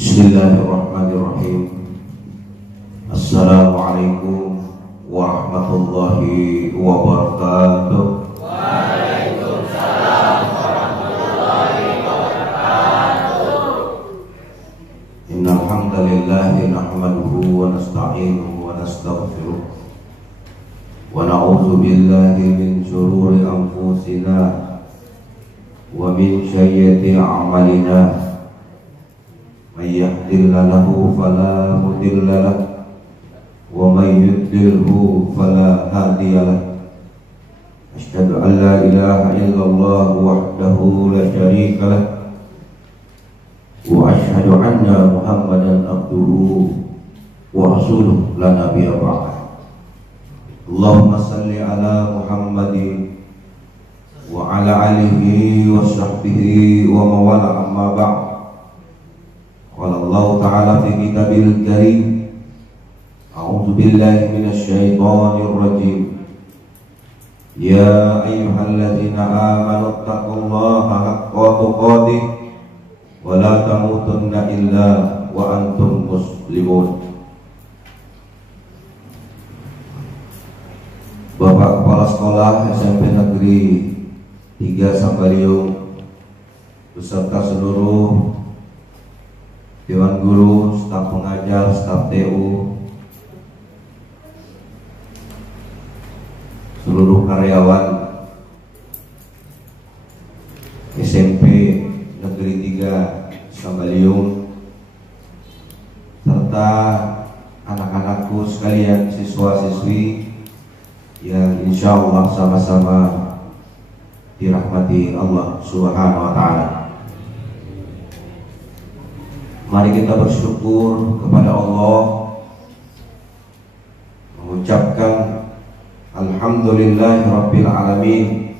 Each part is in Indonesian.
Bismillahirrahmanirrahim. Assalamualaikum warahmatullahi wabarakatuh. Waalaikumsalam warahmatullahi wabarakatuh. Innal hamdalillah nahmaduhu wa nasta'inuhu wa nastaghfiruh wa na'udzu billahi min shururi anfusina wa min sayyiati a'malina. May yahdihillahu fala mudilla lahu wa may yudlilhu fala hadiya lahu. Asyhadu an la ilaha illallah wahdahu la syarika lahu wa asyhadu anna Muhammadan abduhu wa rasuluhu la nabiyya ba'dahu. Allahumma salli ala Muhammadin wa ala alihi wa sahbihi wa mawala amma ba'd. Qala Allah ta'ala fi kitabil karim, a'udzu billahi minasy syaithanir rajim. Ya ayyuhalladzina amanu taqullaha haqqa tuqatih wa la tamutunna illa wa antum muslimun. Bapak Kepala Sekolah SMP Negeri 3 Sambaliung beserta seluruh Dewan Guru, staf pengajar, staf TU, seluruh karyawan SMP Negeri 3 Sambaliung, serta anak-anakku sekalian, siswa-siswi yang insya Allah sama-sama dirahmati Allah Subhanahu wa Ta'ala. Mari kita bersyukur kepada Allah, mengucapkan Alhamdulillahirabbil alamin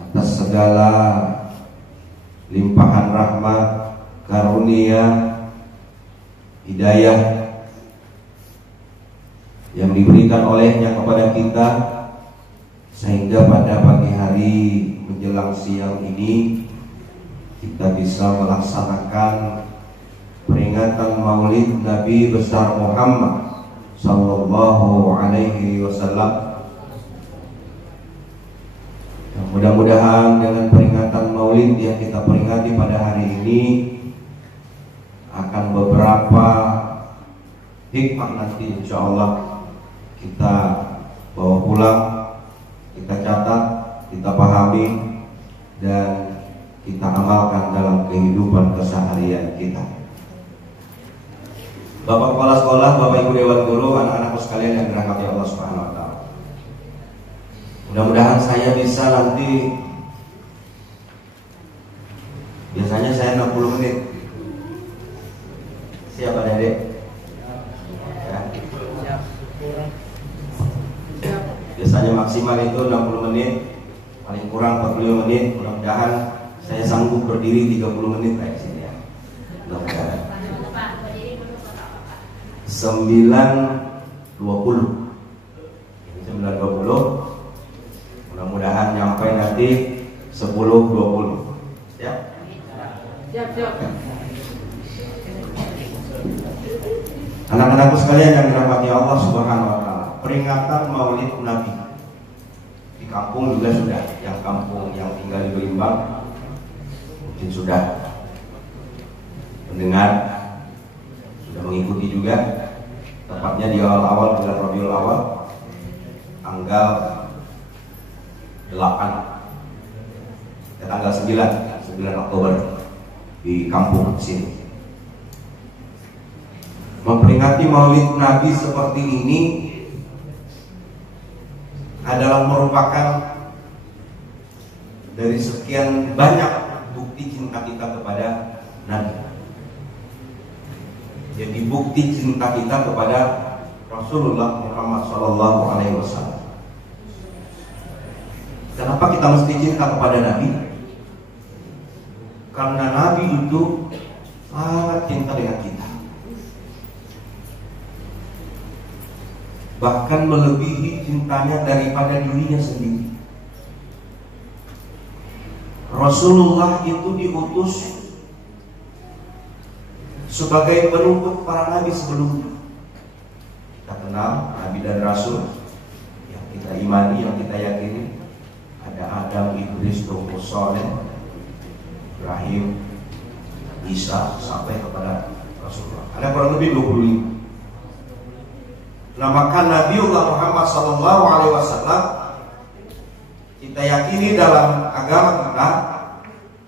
atas segala limpahan rahmat, karunia, hidayah yang diberikan olehnya kepada kita, sehingga pada pagi hari menjelang siang ini kita bisa melaksanakan peringatan Maulid Nabi besar Muhammad sallallahu alaihi wasallam. Mudah-mudahan dengan peringatan Maulid yang kita peringati pada hari ini akan beberapa hikmah nanti insya Allah kita bawa pulang, kita catat, kita pahami, dan kita amalkan dalam kehidupan keseharian kita. Bapak Kepala Sekolah, Bapak Ibu Dewan Guru, anak-anakku sekalian yang dirahmati Allah Subhanahu wa Ta'ala. Mudah-mudahan saya bisa nanti, biasanya saya 60 menit. Siapa Dedek? Biasanya maksimal itu 60 menit, paling kurang 45 menit. Mudah-mudahan saya sanggup berdiri 30 menit kayak sini ya. Mudah-mudahan 9.20 mudah-mudahan nyampe nanti 10.20 ya. Siap. Anak-anakku sekalian yang dirahmati Allah Subhanahu wa Ta'ala, peringatan Maulid Nabi di kampung juga sudah, yang kampung yang tinggal di Belimbang mungkin sudah mendengar, sudah mengikuti juga. Tepatnya di awal-awal bulan Rabiul Awal, tanggal 8 tanggal 9 Oktober di kampung sini. Memperingati Maulid Nabi seperti ini adalah merupakan dari sekian banyak bukti cinta kita kepada Nabi. Jadi bukti cinta kita kepada Rasulullah Muhammad SAW. Kenapa kita mesti cinta kepada Nabi? Karena Nabi itu sangat cinta dengan kita, bahkan melebihi cintanya daripada dirinya sendiri. Rasulullah itu diutus sebagai penutup para nabi sebelumnya. Kita kenal nabi dan rasul yang kita imani, yang kita yakini. Ada Adam, Idris, Nuh, Saleh, Ibrahim, Isa, sampai kepada Rasulullah. Ada kurang lebih 25. Namakan Nabiullah Muhammad SAW, kita yakini dalam agama kita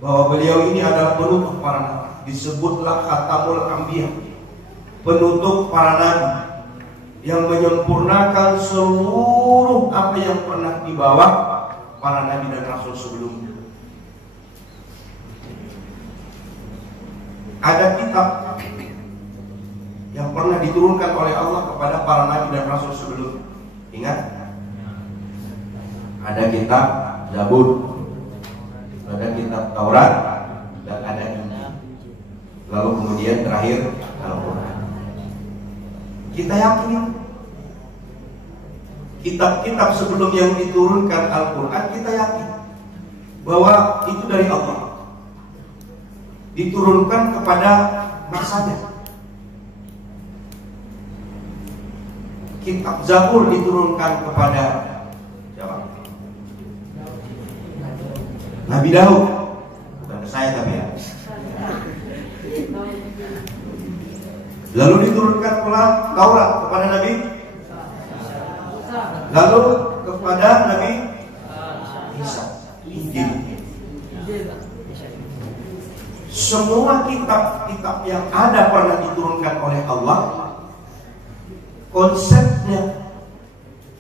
bahwa beliau ini adalah penutup para nabi. Disebutlah Khatamul Anbiya, penutup para nabi, yang menyempurnakan seluruh apa yang pernah dibawa para nabi dan rasul sebelumnya. Ada kitab yang pernah diturunkan oleh Allah kepada para nabi dan rasul sebelumnya. Ingat? Ada kitab Zabur, ada kitab Taurat, dan ada Injil. Lalu kemudian terakhir Al-Quran. Kita yakin kitab-kitab sebelum yang diturunkan Al-Quran, kita yakin bahwa itu dari Allah, diturunkan kepada masanya. Kitab Zabur diturunkan kepada siapa? Nabi Daud. Bukan ke saya tapi ya. Lalu diturunkan pula Taurat kepada Nabi, lalu kepada Nabi Isa, Injil. Semua kitab-kitab yang ada pernah diturunkan oleh Allah, konsepnya,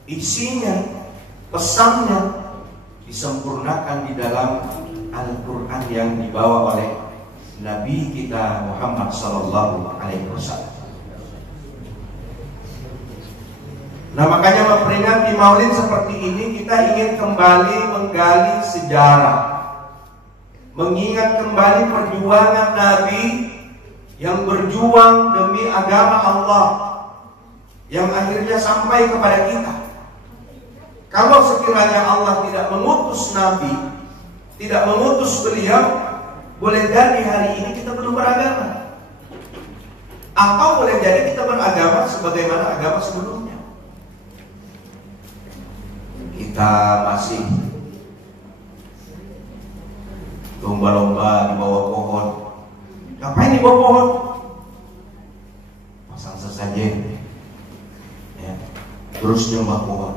isinya, pesannya disempurnakan di dalam Al-Quran yang dibawa oleh Nabi kita Muhammad sallallahu alaihi wasallam. Nah, makanya memperingati Maulid seperti ini, kita ingin kembali menggali sejarah, mengingat kembali perjuangan Nabi yang berjuang demi agama Allah, yang akhirnya sampai kepada kita. Kalau sekiranya Allah tidak mengutus Nabi, tidak mengutus beliau, boleh jadi hari ini kita belum beragama, atau boleh jadi kita beragama sebagaimana agama sebelumnya. Kita masih lomba-lomba di bawah pohon. Ngapain di bawah pohon? Pasang sesajen, ya, terus nyembah pohon.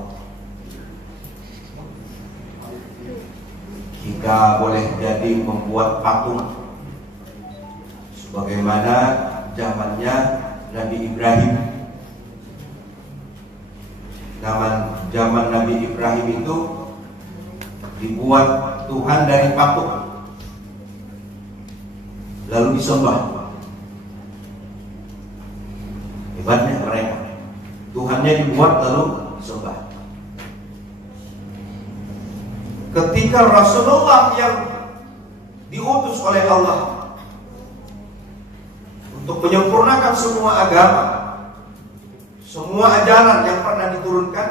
Kita boleh jadi membuat patung sebagaimana zamannya Nabi Ibrahim. Zaman Nabi Ibrahim itu dibuat Tuhan dari patung, lalu disembah. Hebatnya mereka, Tuhannya dibuat lalu disembah. Ketika Rasulullah yang diutus oleh Allah untuk menyempurnakan semua agama, semua ajaran yang pernah diturunkan,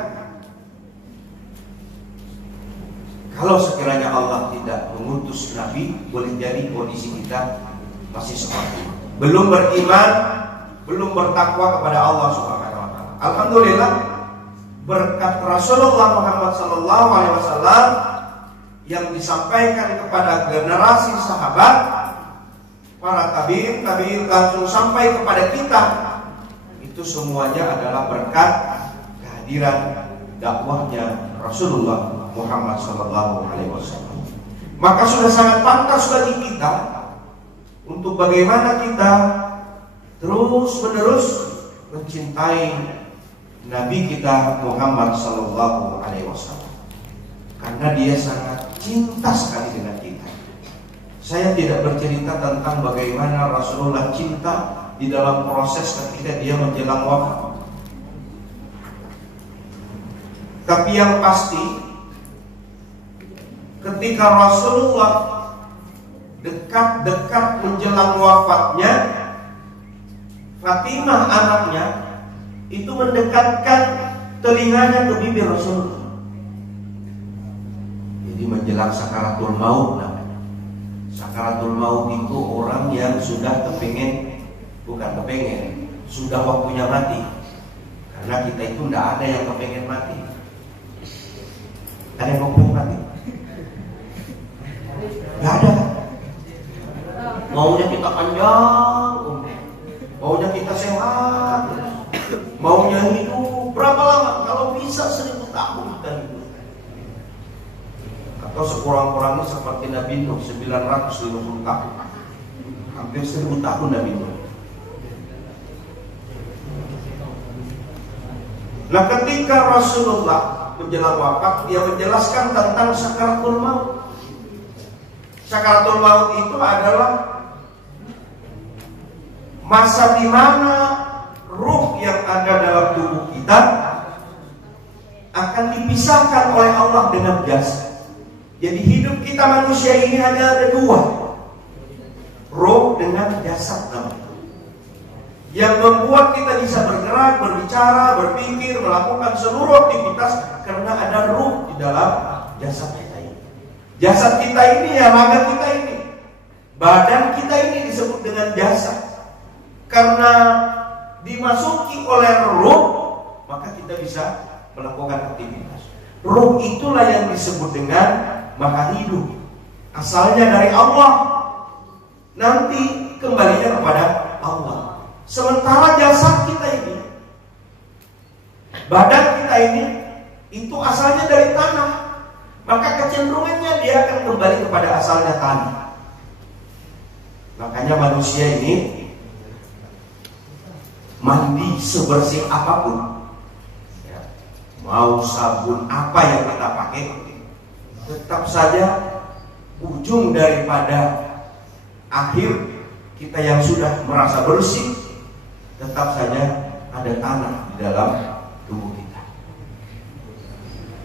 kalau sekiranya Allah tidak mengutus Nabi, boleh jadi kondisi kita masih seperti itu. Belum beriman, belum bertakwa kepada Allah Subhanahu wa taala. Alhamdulillah, berkat Rasulullah Muhammad SAW yang disampaikan kepada generasi sahabat, para tabi'in langsung sampai kepada kita, itu semuanya adalah berkat kehadiran dakwahnya Rasulullah Muhammad SAW. Maka sudah sangat pantas bagi kita untuk bagaimana kita terus-menerus mencintai Nabi kita Muhammad SAW, karena dia sangat cinta sekali dengan kita. Saya tidak bercerita tentang bagaimana Rasulullah cinta di dalam proses ketika dia menjelang wafat. Tapi yang pasti, ketika Rasulullah dekat-dekat menjelang wafatnya, Fatimah anaknya itu mendekatkan telinganya ke bibir Rasulullah. Jadi menjelang sakaratul maut namanya. Sakaratul maut itu orang yang sudah kepingin bukan kepengen, sudah waktunya mati. Karena kita itu tidak ada yang kepengen mati. Ada yang kepengen mati? Tidak ada. Maunya kita panjang, maunya kita sehat, maunya hidup berapa lama? Kalau bisa 1000 tahun kita hidup. Atau sekurang-kurangnya seperti Nabi Nuh 950 tahun. Hampir 1000 tahun Nabi Nuh. Nah, ketika Rasulullah menjelang wafat, dia menjelaskan tentang sakaratul maut. Sakaratul maut itu adalah masa di mana ruh yang ada dalam tubuh kita akan dipisahkan oleh Allah dengan jasad. Jadi hidup kita manusia ini hanya ada dua, ruh dengan jasad namanya. Yang membuat kita bisa bergerak, berbicara, berpikir, melakukan seluruh aktivitas karena ada ruh di dalam jasad kita ini. Jasad kita ini ya raga kita ini, badan kita ini disebut dengan jasad. Karena dimasuki oleh ruh, maka kita bisa melakukan aktivitas. Ruh itulah yang disebut dengan maha hidup. Asalnya dari Allah, nanti kembalinya kepada Allah. Sementara jasad kita ini, badan kita ini, itu asalnya dari tanah. Maka kecenderungannya dia akan kembali kepada asalnya tanah. Makanya manusia ini mandi sebersih apapun, ya, mau sabun apa yang kita pakai, tetap saja ujung daripada akhir kita yang sudah merasa bersih, tetap saja ada tanah di dalam tubuh kita.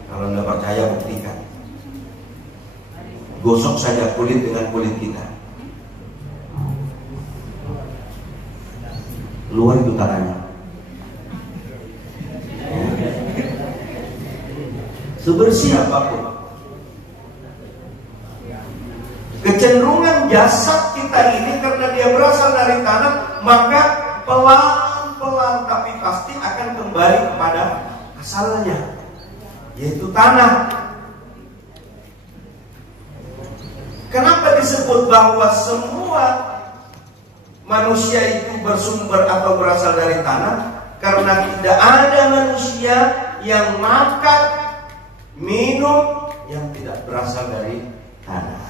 Kalau Anda percaya, buktikan. Gosok saja kulit dengan kulit kita. Luar itu tanahnya. Sebersih apapun. Kecenderungan jasad kita ini karena dia berasal dari tanah, maka pelan-pelan tapi pasti akan kembali kepada asalnya, yaitu tanah. Kenapa disebut bahwa semua manusia itu bersumber atau berasal dari tanah? Karena tidak ada manusia yang makan, minum yang tidak berasal dari tanah.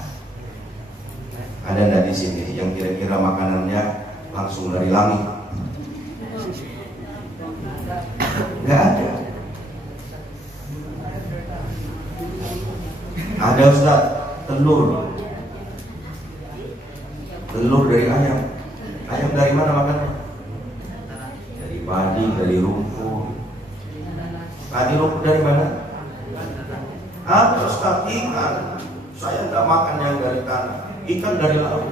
Ada nggak di sini yang kira-kira makanannya langsung dari langit? Nggak ada. Ada Ustaz, telur dari ayam. Ayam dari mana makannya? Dari padi, dari rumput. Padi rumput dari mana? Ustaz, ikan. Saya tidak makan yang dari tanah. Ikan dari laut.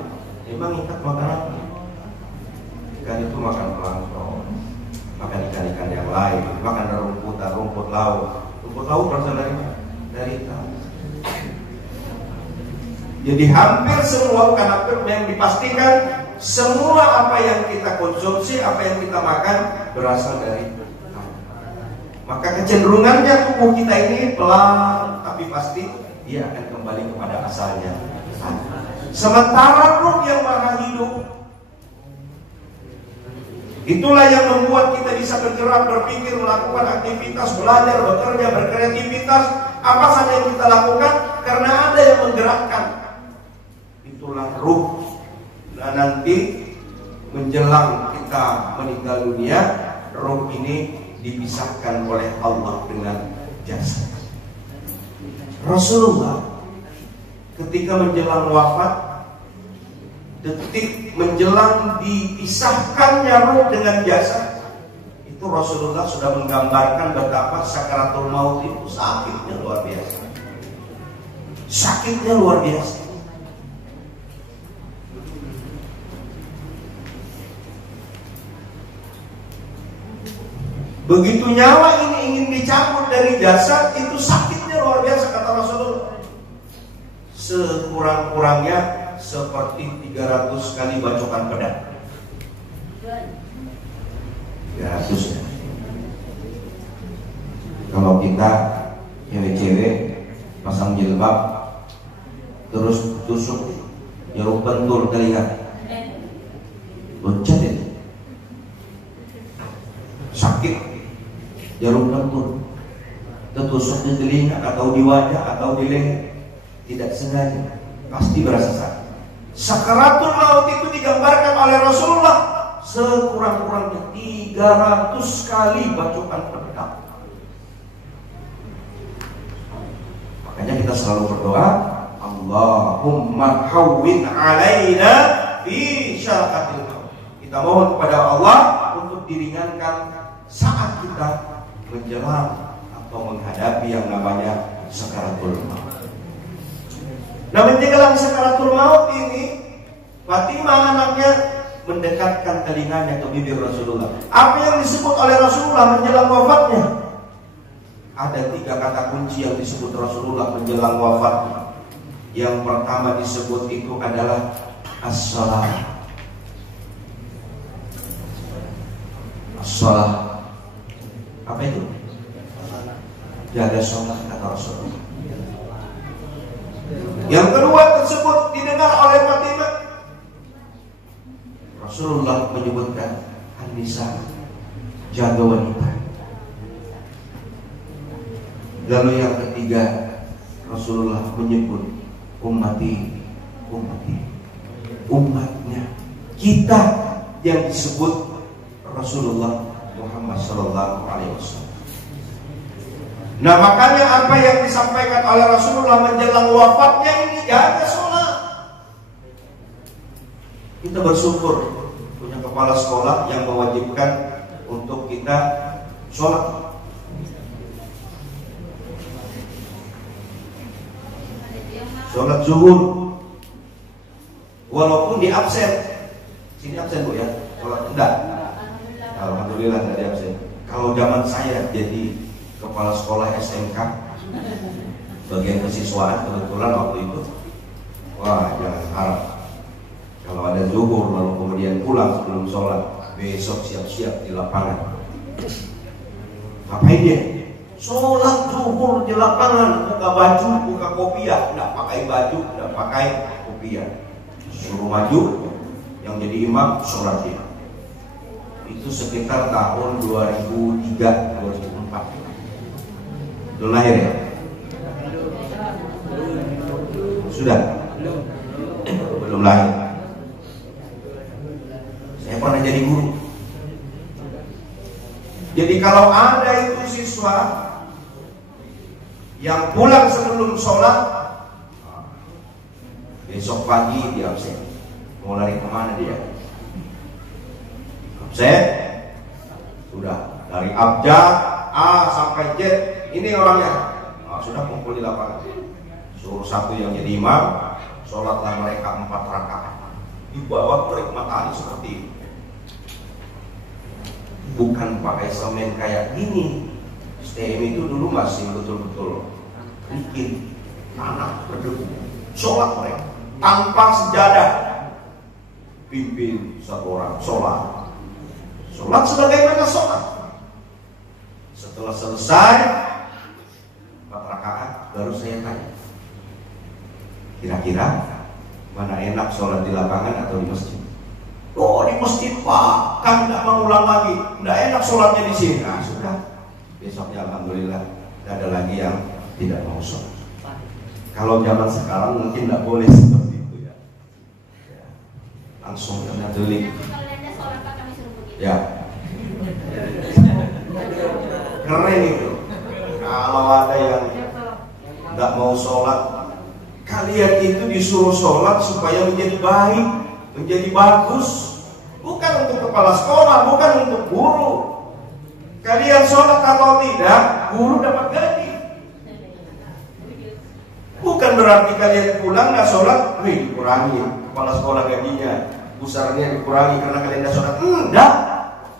Emang ikan makan apa? Ikan itu makan plankton, makan ikan-ikan yang lain, makan rumput laut. Rumput laut berasal dari mana? Dari tanah. Jadi hampir semua, bukan hampir, yang dipastikan semua apa yang kita konsumsi, apa yang kita makan berasal dari tanah. Maka kecenderungannya tubuh kita ini pelan tapi pasti dia akan kembali kepada asalnya. Sementara ruh yang maha hidup, itulah yang membuat kita bisa bergerak, berpikir, melakukan aktivitas, belajar, bekerja, berkreativitas, apa saja yang kita lakukan karena ada yang menggerakkan. Itulah ruh. Nah, nanti menjelang kita meninggal dunia, ruh ini dipisahkan oleh Allah dengan jasad. Rasulullah ketika menjelang wafat, detik menjelang dipisahkannya ruh dengan jasad, itu Rasulullah sudah menggambarkan betapa sakaratul maut itu sakitnya luar biasa. Sakitnya luar biasa. Begitu nyawa ini ingin dicabut dari jasad, itu sakitnya luar biasa, kata Rasulullah. Sekurang-kurangnya seperti 300 kali bacokan pedang. loncat itu, sakit, jarum lentur, tertusuk di telinga atau di wajah atau di leher, tidak sengaja, pasti berasa sakit. Sakaratul maut itu digambarkan oleh Rasulullah sekurang-kurangnya 300 kali bacokan pedang. Makanya kita selalu berdoa, Allahumma hawwin alaina fi syaqatil maut. Kita mohon kepada Allah untuk diringankan saat kita menjelang atau menghadapi yang namanya sakaratul maut. Nah, menjelang sakaratul maut ini, Fatimah anaknya mendekatkan telinganya ke bibir Rasulullah. Apa yang disebut oleh Rasulullah menjelang wafatnya? Ada 3 kata kunci yang disebut Rasulullah menjelang wafatnya. Yang pertama disebut itu adalah as-shalah. As-shalah. Apa itu? Jaga sholat, kata Rasulullah. Yang kedua tersebut didengar oleh Fatimah. Rasulullah menyebutkan an-nisa, jaga wanita. Lalu yang ketiga Rasulullah menyebut ummati, umatnya, kita yang disebut Rasulullah Muhammad sallallahu alaihi wasallam. Nah, makanya apa yang disampaikan oleh Rasulullah menjelang wafatnya ini, jaga sholat. Kita bersyukur punya kepala sekolah yang mewajibkan untuk kita sholat. Sholat zuhur, walaupun di absen. Sini absen Bu ya? Sholat enggak? Alhamdulillah enggak di absen. Kalau zaman saya jadi kepala sekolah SMK bagian kesiswaan kebetulan waktu itu, wah jangan harap kalau ada zuhur lalu kemudian pulang sebelum sholat, besok siap-siap di lapangan. Ngapain dia? Sholat zuhur di lapangan, buka baju, buka kopiah, nggak pakai baju, nggak pakai kopiah, suruh maju, yang jadi imam sholat dia. Itu sekitar tahun 2003-2004. Belum lahir ya? Sudah? Belum lahir. Saya pernah jadi guru. Jadi kalau ada itu siswa yang pulang sebelum sholat, besok pagi dia absen. Mau lari kemana dia? Absen. Sudah dari abjad A sampai Z. Ini orangnya. Nah, sudah kumpul di lapangan. Suruh satu yang jadi imam, sholatlah mereka 4 rakaat. Di bawah terik matahari seperti ini. Bukan pakai semen kayak gini. STM itu dulu masih betul-betul bikin tanah berdebu. Sholat mereka tanpa sejadah. Pimpin satu orang sholat. Sholat sebagaimana sholat. Setelah selesai 4 rakaat baru saya tanya, kira-kira mana enak sholat di lapangan atau di masjid? Oh, di masjid Pak, kan tidak mau ulang lagi, tidak enak sholatnya di sini. Nah sudah, besoknya alhamdulillah tidak ada lagi yang tidak mau sholat. Kalau zaman sekarang mungkin tidak boleh seperti itu ya. Langsung kena delik. Ya, keren itu. Kalau ada yang nggak mau sholat, kalian itu disuruh sholat supaya menjadi baik, menjadi bagus. Bukan untuk kepala sekolah, bukan untuk guru. Kalian sholat atau tidak, guru dapat gaji. Bukan berarti kalian pulang nggak sholat, dikurangi kepala sekolah gajinya, besarnya dikurangi karena kalian nggak sholat. Enggak,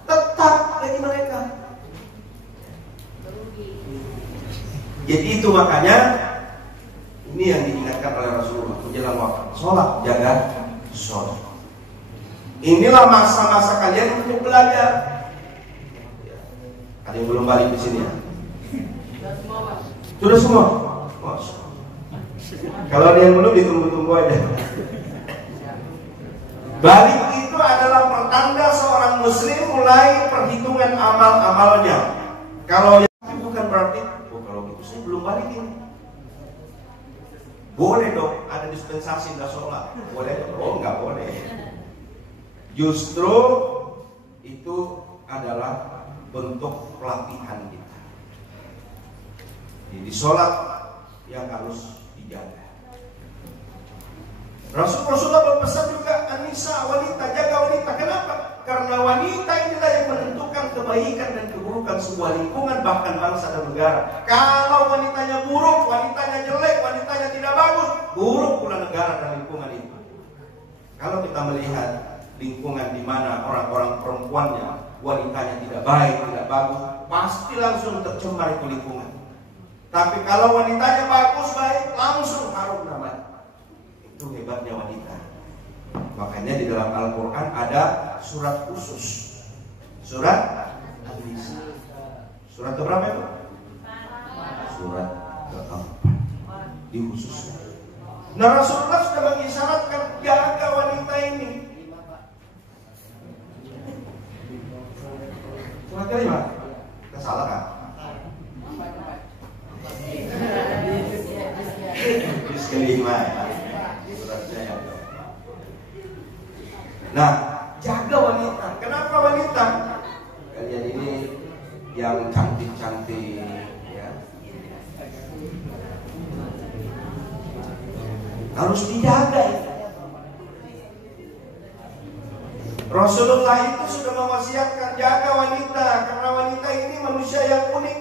tetap gaji mereka. Jadi itu makanya ini yang diingatkan oleh Rasulullah menjelang wafat. Sholat, jaga sholat. Inilah masa-masa kalian untuk belajar. Ada yang belum balik di sini ya? Sudah semua? Masya. Kalau ada yang belum ditunggu-tunggu aja. Balik itu adalah pertanda muslim mulai perhitungan amal-amalnya. Kalau yang bukan berarti, oh kalau gitu saya belum balikin. Boleh dong, ada dispensasi nggak sholat. Boleh dong? Oh nggak boleh. Justru itu adalah bentuk pelatihan kita. Jadi sholat yang harus dijaga. Rasulullah berpesan juga, Anisa wanita, jaga wanita. Kenapa? Karena wanita inilah yang menentukan kebaikan dan keburukan sebuah lingkungan, bahkan bangsa dan negara. Kalau wanitanya buruk, wanitanya jelek, wanitanya tidak bagus, buruk pula negara dan lingkungan itu. Kalau kita melihat lingkungan di mana orang-orang perempuannya, wanitanya tidak baik, tidak bagus, pasti langsung tercemar itu lingkungan. Tapi kalau wanitanya bagus, baik, langsung harum namanya. Itu hebatnya wanita. Makanya di dalam Al-Quran ada surat khusus, surat An-Nisa. Surat keberapa itu? Surat keempat, dikhususkan. Nah, Rasulullah sudah mengisyaratkan, jaga wanita ini. Surat kelima, kesalah kan? Juz kelima. Nah, jaga wanita. Kenapa wanita? Kalian ini yang cantik-cantik, ya, harus dijaga. Rasulullah itu sudah mewasiatkan, jaga wanita, karena wanita ini manusia yang unik.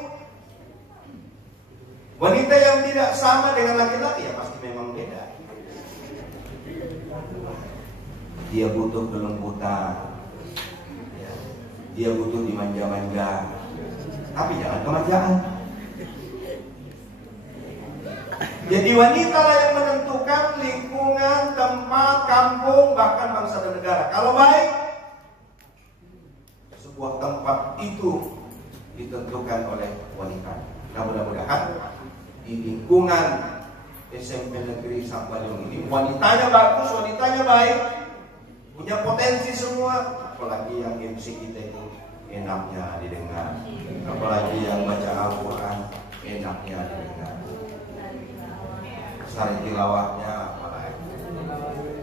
Wanita yang tidak sama dengan laki-laki ya pasti memang beda. Dia butuh kelembutan, dia butuh dimanja-manja, tapi jangan kemanjaan. Jadi wanita lah yang menentukan lingkungan, tempat, kampung, bahkan bangsa dan negara. Kalau baik, sebuah tempat itu ditentukan oleh wanita. Nah, mudah-mudahan di lingkungan SMP Negeri Sampayong ini wanitanya bagus, wanitanya baik, punya potensi semua. Apalagi yang MC kita itu enaknya didengar, apalagi yang baca Al-Quran enaknya didengar, sari tilawahnya apalagi.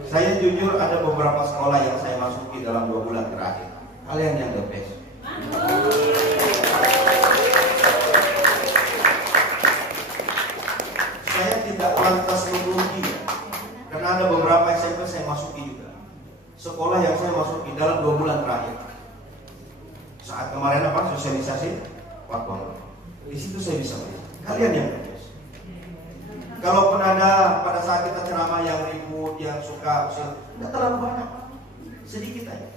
Saya jujur ada beberapa sekolah yang saya masuki dalam 2 bulan terakhir. Kalian yang the best. Saya tidak lantas memuji, karena ada beberapa SMP saya masuki juga. Sekolah yang saya masuki dalam 2 bulan terakhir. Saat kemarin apa sosialisasi, waktu di situ saya bisa melihat kalian yang bagus. Kalaupun ada pada saat kita ceramah yang ribut, yang suka usil, nggak terlalu banyak, sedikit aja.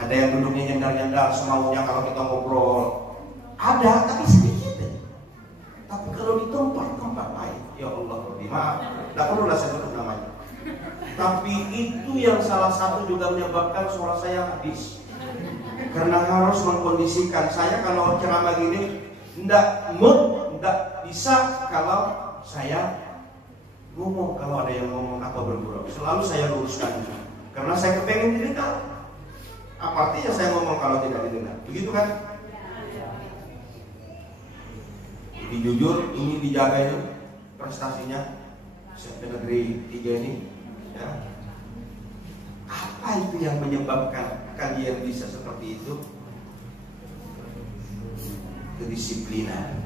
Ada yang duduknya nyendar-nyendar semaunya kalau kita ngobrol, ada tapi sedikit aja. Tapi kalau di tempat-tempat lain, ya Allah, maaf, nggak perlu lah saya sebut namanya. Tapi itu yang salah satu juga menyebabkan suara saya habis. Karena harus mengkondisikan saya kalau ceramah gini tidak bisa kalau saya ngomong, kalau ada yang ngomong atau bergurau. Selalu saya luruskan karena saya kepengen didengar. Apa artinya saya ngomong kalau tidak didengar? Begitu kan? Jadi jujur ini dijaga ini prestasinya SMP Negeri 3 ini. Ya. Apa itu yang menyebabkan kalian bisa seperti itu? Kedisiplinan.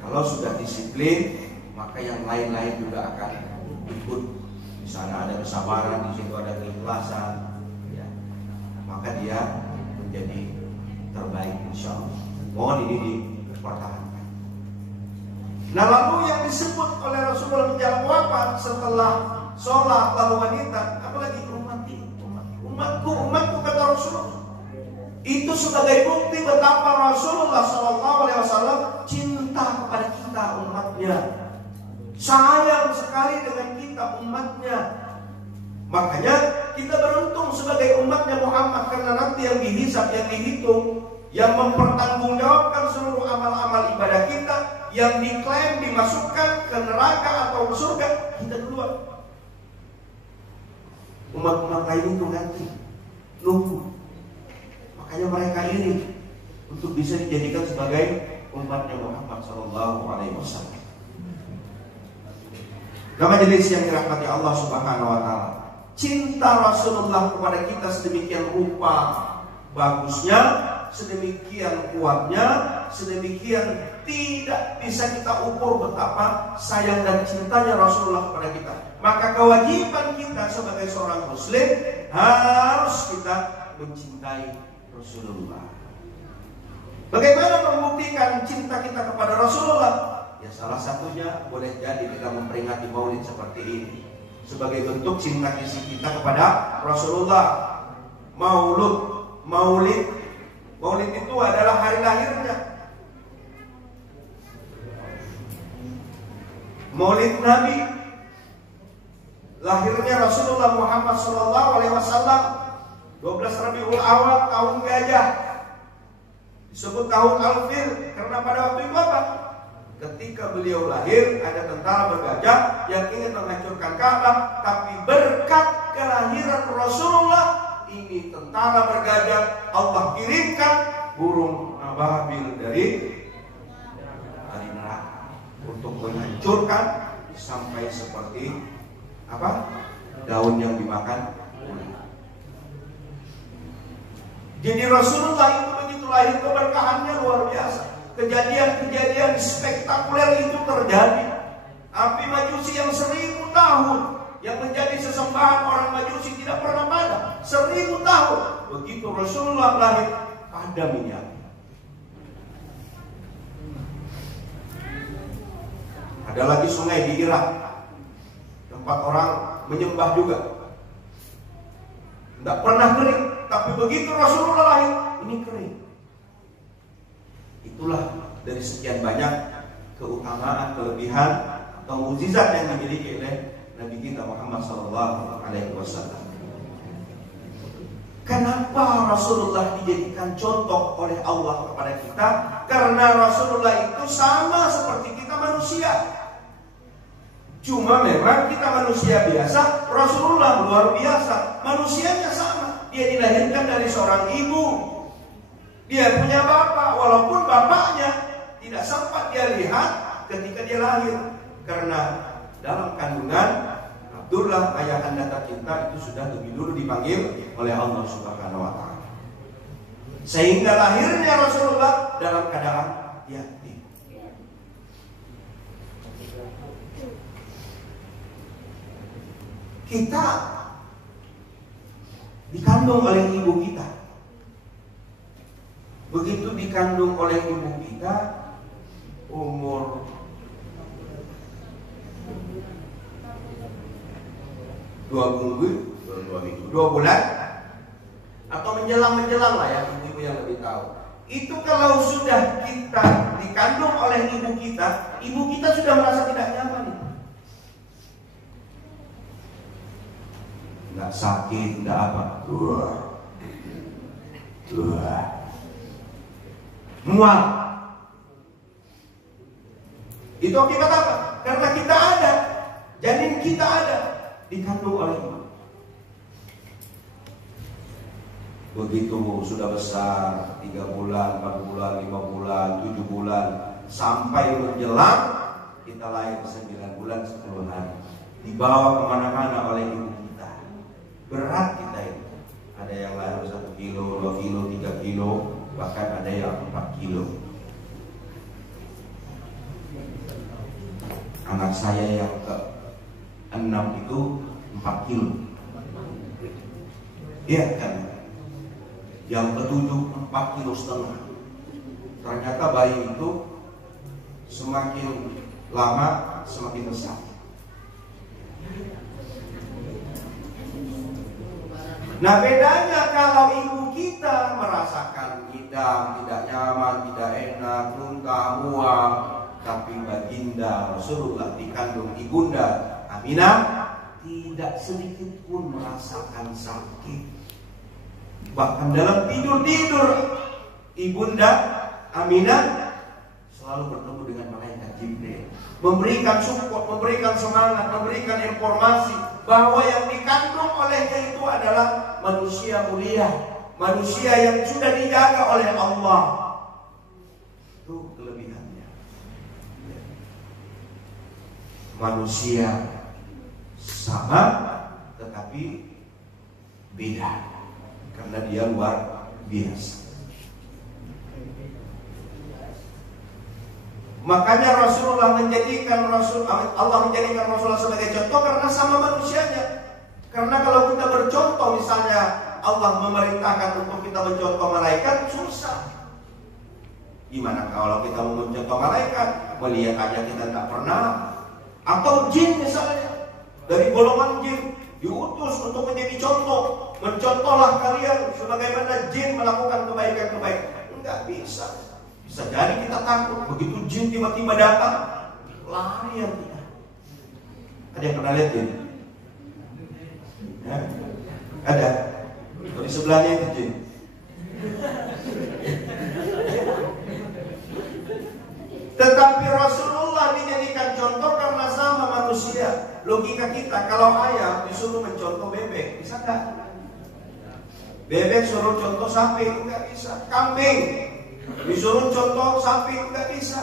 Kalau sudah disiplin, maka yang lain-lain juga akan ikut. Di sana ada kesabaran, di situ ada keikhlasan, ya. Maka dia menjadi terbaik insya Allah. Mohon ini dipertahankan. Nah, lalu yang disebut oleh Rasulullah menjelang wafat setelah sholat lalu wanita, apalagi umatku kata Rasulullah. Itu sebagai bukti betapa Rasulullah SAW cinta kepada kita umatnya, sayang sekali dengan kita umatnya. Makanya kita beruntung sebagai umatnya Muhammad, karena nanti yang dihisab, yang dihitung, yang mempertanggungjawabkan seluruh amal-amal ibadah kita, yang diklaim dimasukkan ke neraka atau ke surga, kita duluan. Umat-umat lain itu ngantri, nunggu. Makanya mereka iri untuk bisa dijadikan sebagai umatnya Muhammad SAW. Majelis yang dirahmati Allah Subhanahu wa taala. Cinta Rasulullah kepada kita sedemikian rupa bagusnya, sedemikian kuatnya, sedemikian tidak bisa kita ukur betapa sayang dan cintanya Rasulullah kepada kita. Maka kewajiban kita sebagai seorang muslim harus kita mencintai Rasulullah. Bagaimana membuktikan cinta kita kepada Rasulullah? Ya salah satunya boleh jadi kita memperingati maulid seperti ini sebagai bentuk cinta kasih kita kepada Rasulullah. Maulid itu adalah hari lahirnya. Maulid Nabi, lahirnya Rasulullah Muhammad SAW 12 Rabiul Awal tahun gajah. Disebut tahun Al-Fil karena pada waktu itu apa? Ketika beliau lahir ada tentara bergajah yang ingin menghancurkan Ka'bah, tapi berkat kelahiran Rasulullah ini tentara bergajah Allah kirimkan burung ababil dari neraka untuk menghancurkan sampai seperti apa? Daun yang dimakan ular. Jadi Rasulullah itu begitu lahir keberkahannya luar biasa. Kejadian-kejadian spektakuler itu terjadi. Api Majusi yang 1000 tahun yang menjadi sesembahan orang Majusi tidak pernah padam. 1000 tahun. Begitu Rasulullah lahir, padam minyak. Ada lagi sungai di Irak, tempat orang menyembah juga, tidak pernah kering. Tapi begitu Rasulullah lahir, ini kering. Itulah dari sekian banyak keutamaan, kelebihan atau mukjizat yang dimiliki oleh Nabi kita Muhammad SAW. Kenapa Rasulullah dijadikan contoh oleh Allah kepada kita? Karena Rasulullah itu sama seperti kita manusia. Cuma memang kita manusia biasa, Rasulullah luar biasa. Manusianya sama. Dia dilahirkan dari seorang ibu. Dia punya bapak, walaupun bapaknya tidak sempat dia lihat ketika dia lahir. Karena dalam kandungan Abdullah ayah anda tercinta itu sudah lebih dulu dipanggil oleh Allah Subhanahu wa taala. Sehingga lahirnya Rasulullah dalam keadaan yatim. Kita dikandung oleh ibu kita. Begitu dikandung oleh ibu kita umur 2 bulan atau menjelang lah ya, ibu yang lebih tahu. Itu kalau sudah kita dikandung oleh ibu kita sudah merasa tidak nyaman. Nggak sakit, nggak apa. Mual. Itu akibat apa? Karena kita ada, janin kita ada, dikandung oleh ibu. Begitu sudah besar, 3 bulan, 4 bulan, 5 bulan, 7 bulan, sampai menjelang kita lahir 9 bulan 10 hari, dibawa kemana-mana oleh ibu kita. Berat kita itu. Ada yang lahir 1 kilo, 2 kilo, 3 kilo, bahkan ada yang 4 kilo. Anak saya yang ke-6 itu 4 kilo. Iya kan? Yang ke-7 4,5 kilo. Ternyata bayi itu semakin lama semakin besar. Nah bedanya kalau ibu kita merasakan hidang, tidak nyaman, tidak enak, muntah, mual. Tapi baginda Rasulullah dikandung ibunda Aminah tidak sedikit pun merasakan sakit. Bahkan dalam tidur ibunda Aminah selalu bertemu dengan malaikat Jibril, memberikan support, memberikan semangat, memberikan informasi bahwa yang dikandung olehnya itu adalah manusia mulia, manusia yang sudah dijaga oleh Allah. Itu kelebihannya. Manusia sama tetapi beda karena dia luar biasa. Makanya Allah menjadikan Rasulullah sebagai contoh karena sama manusianya. Karena kalau kita bercontoh, misalnya Allah memerintahkan untuk kita mencontoh malaikat, susah. Gimana kalau kita mau mencontoh malaikat, melihat aja kita tidak pernah. Atau jin misalnya, dari golongan jin diutus untuk menjadi contoh. Mencontohlah kalian sebagaimana jin melakukan kebaikan-kebaikan. Enggak bisa. Bisa jadi kita takut. Begitu jin tiba-tiba datang, lari yang kita. Ada yang pernah lihat jin? Ya? Ada. Di sebelahnya itu jin. Tetapi Rasulullah dijadikan contoh karena sama manusia. Logika kita, kalau ayam disuruh mencontoh bebek, bisa nggak? Bebek suruh contoh sapi, nggak bisa. Kambing disuruh contoh sapi, nggak bisa.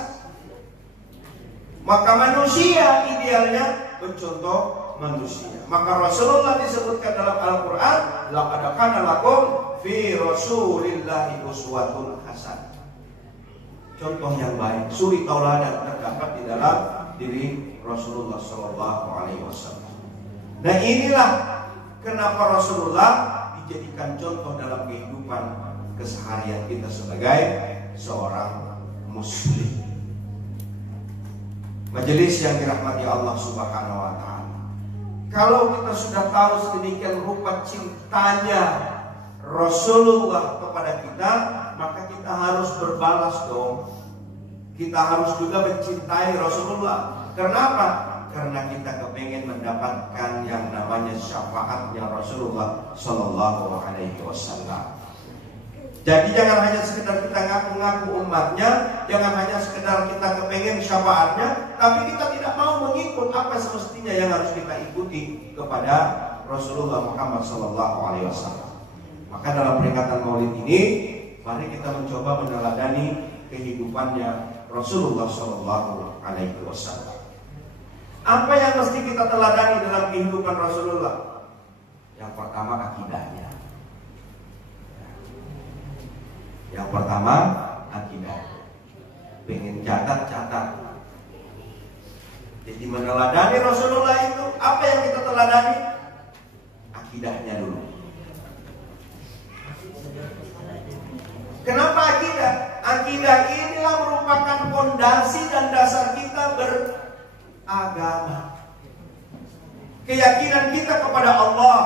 Maka manusia idealnya mencontoh manusia. Maka Rasulullah disebutkan dalam Al-Quran, laqad kana lakum fi Rasulillahi uswatun hasanah. Contoh yang baik, suri tauladan terdapat di dalam diri Rasulullah SAW. Nah inilah kenapa Rasulullah dijadikan contoh dalam kehidupan keseharian kita sebagai seorang muslim. Majelis yang dirahmati Allah Subhanahu wa taala. Kalau kita sudah tahu sedemikian rupa cintanya Rasulullah kepada kita, maka kita harus berbalas dong. Kita harus juga mencintai Rasulullah. Kenapa? Karena kita kepengen mendapatkan yang namanya syafaatnya Rasulullah Sallallahu Alaihi Wasallam. Jadi jangan hanya sekedar kita ngaku-ngaku umatnya, jangan hanya sekedar kita kepengen syafaatnya, tapi kita tidak mau mengikut apa semestinya yang harus kita ikuti kepada Rasulullah Muhammad Sallallahu Alaihi Wasallam. Maka dalam peringatan Maulid ini, mari kita mencoba meneladani kehidupannya Rasulullah Sallallahu Alaihi Wasallam. Apa yang mesti kita teladani dalam kehidupan Rasulullah? Yang pertama akidahnya. Yang pertama akidah. Pengen catat. Jadi meneladani Rasulullah itu apa yang kita teladani? Akidahnya dulu. Kenapa akidah? Akidah inilah merupakan fondasi dan dasar kita beragama. Keyakinan kita kepada Allah,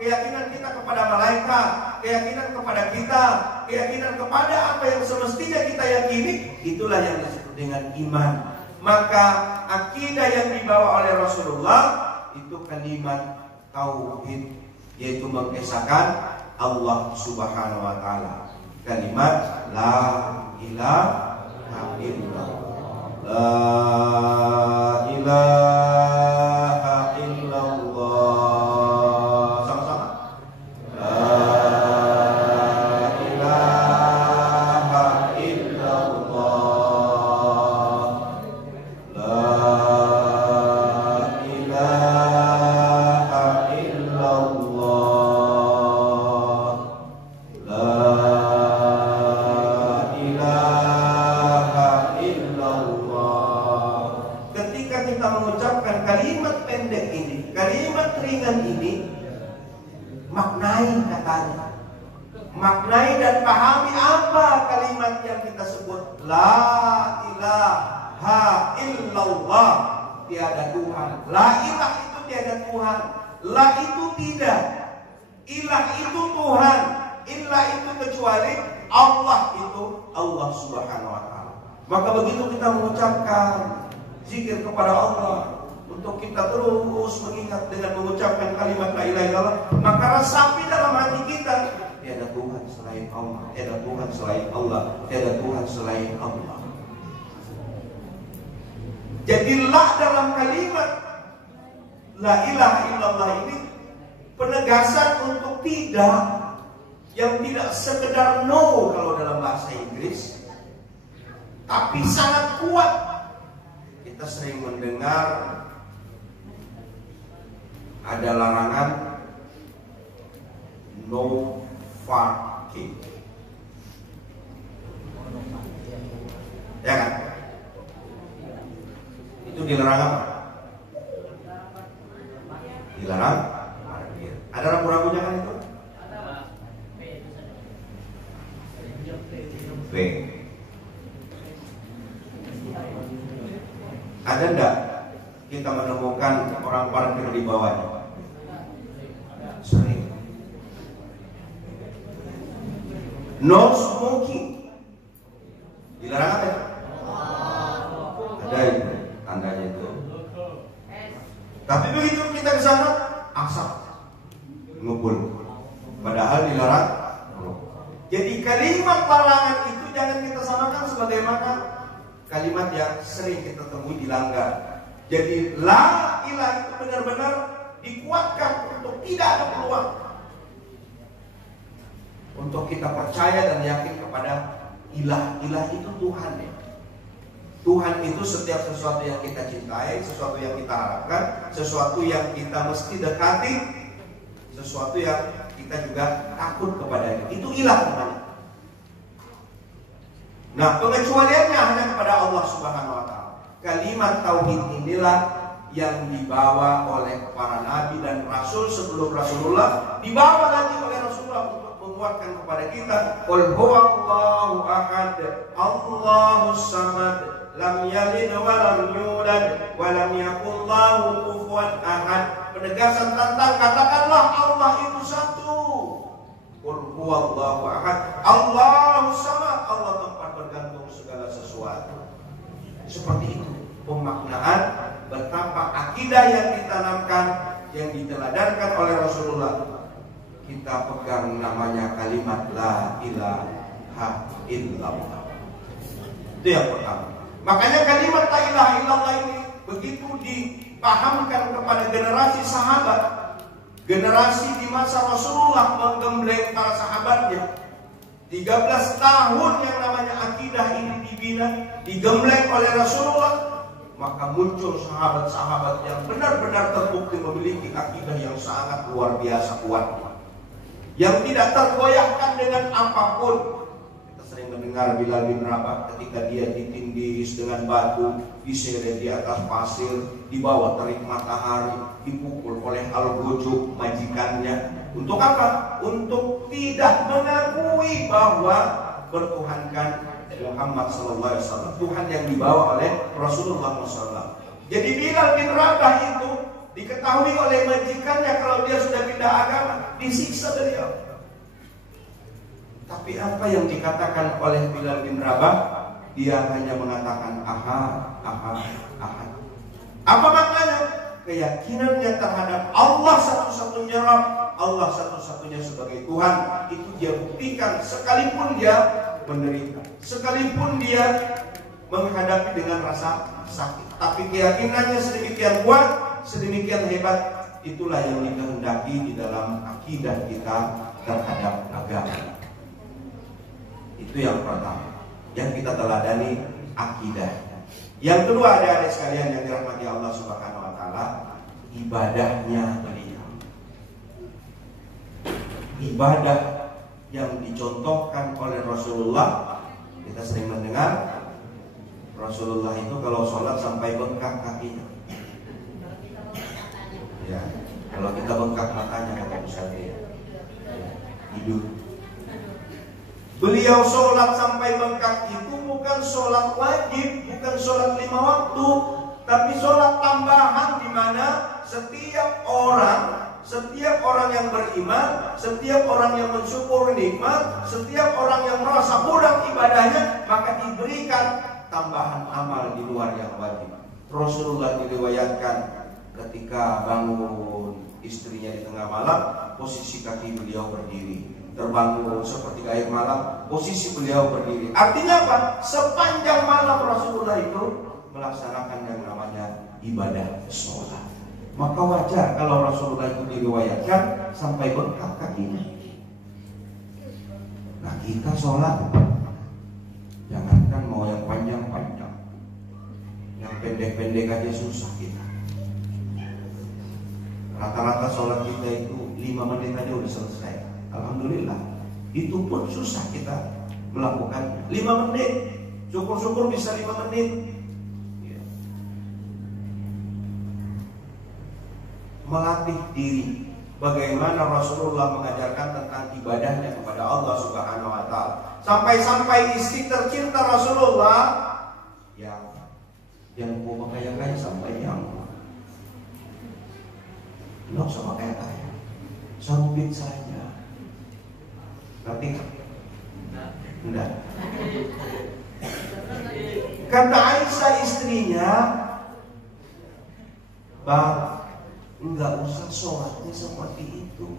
keyakinan kita kepada malaikat, keyakinan kepada kita, keyakinan kepada apa yang semestinya kita yakini, itulah yang disebut dengan iman. Maka akidah yang dibawa oleh Rasulullah itu kalimat tauhid, yaitu mengesahkan Allah Subhanahu wa taala. Kalimat la ilaha illallah, la ilaha illallah, sama-sama, la ilaha illallah, la ilaha illallah, la maknai dan pahami apa kalimat yang kita sebut la ilaha illallah, tiada Tuhan. La ilah itu tiada Tuhan, la itu tidak, ilah itu Tuhan, ilah itu kecuali Allah, itu Allah Subhanahu wa taala. Maka begitu kita mengucapkan zikir kepada Allah, untuk kita terus mengingat dengan mengucapkan kalimat la ilaha illallah, maka resapi dalam hati kita, tiada Tuhan selain Allah, tiada Tuhan selain Allah, tiada Tuhan selain Allah. Jadi la dalam kalimat la ilaha illallah ini penegasan untuk tidak, yang tidak sekedar no kalau dalam bahasa Inggris, tapi sangat kuat. Kita sering mendengar ada larangan no farting, ya kan? Itu dilarang apa? Dilarang parkir. Ada ragu-ragunya kan itu? B. Ada enggak kita menemukan orang parkir di bawahnya? Sering. No smoking. Dilarang apa ya? Ada itu tandanya itu. Tapi begitu kita ke sana asap ngumpul. Padahal dilarang. Jadi kalimat larangan itu jangan kita samakan sebagaimana kalimat yang sering kita temui dilanggar. Jadi la ilaha itu benar-benar dikuatkan untuk tidak ada peluang untuk kita percaya dan yakin kepada ilah. Ilah itu Tuhan ya. Tuhan itu setiap sesuatu yang kita cintai, sesuatu yang kita harapkan, sesuatu yang kita mesti dekati, sesuatu yang kita juga takut kepadanya. Itu ilah namanya. Nah, pengecualiannya hanya kepada Allah Subhanahu wa taala. Kalimat tauhid inilah yang dibawa oleh para nabi dan rasul sebelum Rasulullah, dibawa lagi oleh Rasulullah untuk menguatkan kepada kita, qul huwallahu ahad, Allahus samad, lam yalid wa lam yulad wa lam yakul lahu kufuwan ahad. Penegasan tentang katakanlah Allah itu satu. Qul huwallahu ahad, Allahus samad, Allah tempat bergantung segala sesuatu. Seperti itu pemaknaan betapa akidah yang ditanamkan, yang diteladankan oleh Rasulullah. Kita pegang namanya kalimat la ilaha illallah. Itu yang pertama. Makanya kalimat la ilaha illallah ini begitu dipahamkan kepada generasi sahabat, generasi di masa Rasulullah menggembleng para sahabatnya. 13 tahun yang namanya akidah ini dibina, digembleng oleh Rasulullah, maka muncul sahabat-sahabat yang benar-benar terbukti memiliki akidah yang sangat luar biasa kuat, yang tidak tergoyahkan dengan apapun. Kita sering mendengar Bilal bin Rabah ketika dia ditindis dengan batu, diseret di atas pasir, di bawah terik matahari, dipukul oleh al-Ghujuk majikannya. Untuk apa? Untuk tidak mengakui bahwa bertuhankan Muhammad SAW, Tuhan yang dibawa oleh Rasulullah SAW. Jadi Bilal bin Rabah itu diketahui oleh majikannya kalau dia sudah pindah agama, disiksa beliau. Tapi apa yang dikatakan oleh Bilal bin Rabah? Dia hanya mengatakan ahad, ahad, ahad. Apa maknanya? Keyakinannya terhadap Allah satu-satunya Rabb, Allah satu-satunya sebagai Tuhan, itu dia buktikan sekalipun dia menderita, sekalipun dia menghadapi dengan rasa sakit. Tapi keyakinannya sedemikian kuat, sedemikian hebat, itulah yang dikehendaki di dalam akidah kita terhadap agama. Itu yang pertama, yang kita teladani akidah. Yang kedua, adik-adik sekalian yang dirahmati Allah Subhanahu wa taala, ibadahnya beliau. Ibadah yang dicontohkan oleh Rasulullah, kita sering mendengar Rasulullah itu kalau sholat sampai bengkak kakinya. Ya, kalau kita bengkak matanya kata Ustaz ya, tidur. Beliau sholat sampai bengkak itu bukan sholat wajib, bukan sholat 5 waktu, tapi sholat tambahan di mana setiap orang yang beriman, setiap orang yang mensyukur nikmat, setiap orang yang merasa kurang ibadahnya, maka diberikan tambahan amal di luar yang wajib. Rasulullah diriwayatkan ketika bangun istrinya di tengah malam, posisi kaki beliau berdiri. Terbangun seperti air malam, posisi beliau berdiri. Artinya apa? Sepanjang malam Rasulullah itu melaksanakan yang namanya ibadah sholat. Maka wajar kalau Rasulullah itu diriwayatkan sampai bengkak kakinya. Nah kita sholat, jangankan mau yang panjang-panjang, yang pendek-pendek aja susah kita. Rata-rata sholat kita itu 5 menit aja udah selesai. Alhamdulillah. Itu pun susah kita melakukan 5 menit. Syukur-syukur bisa 5 menit. Ya. Melatih diri. Bagaimana Rasulullah mengajarkan tentang ibadahnya kepada Allah Subhanahu wa Ta'ala. Sampai-sampai istri tercinta Rasulullah yang mau kaya-kaya sampai yang nggak usah kaya-kaya, sambit saja. Nanti enggak. Kata Aisyah istrinya, bah, enggak usah sholatnya seperti itu,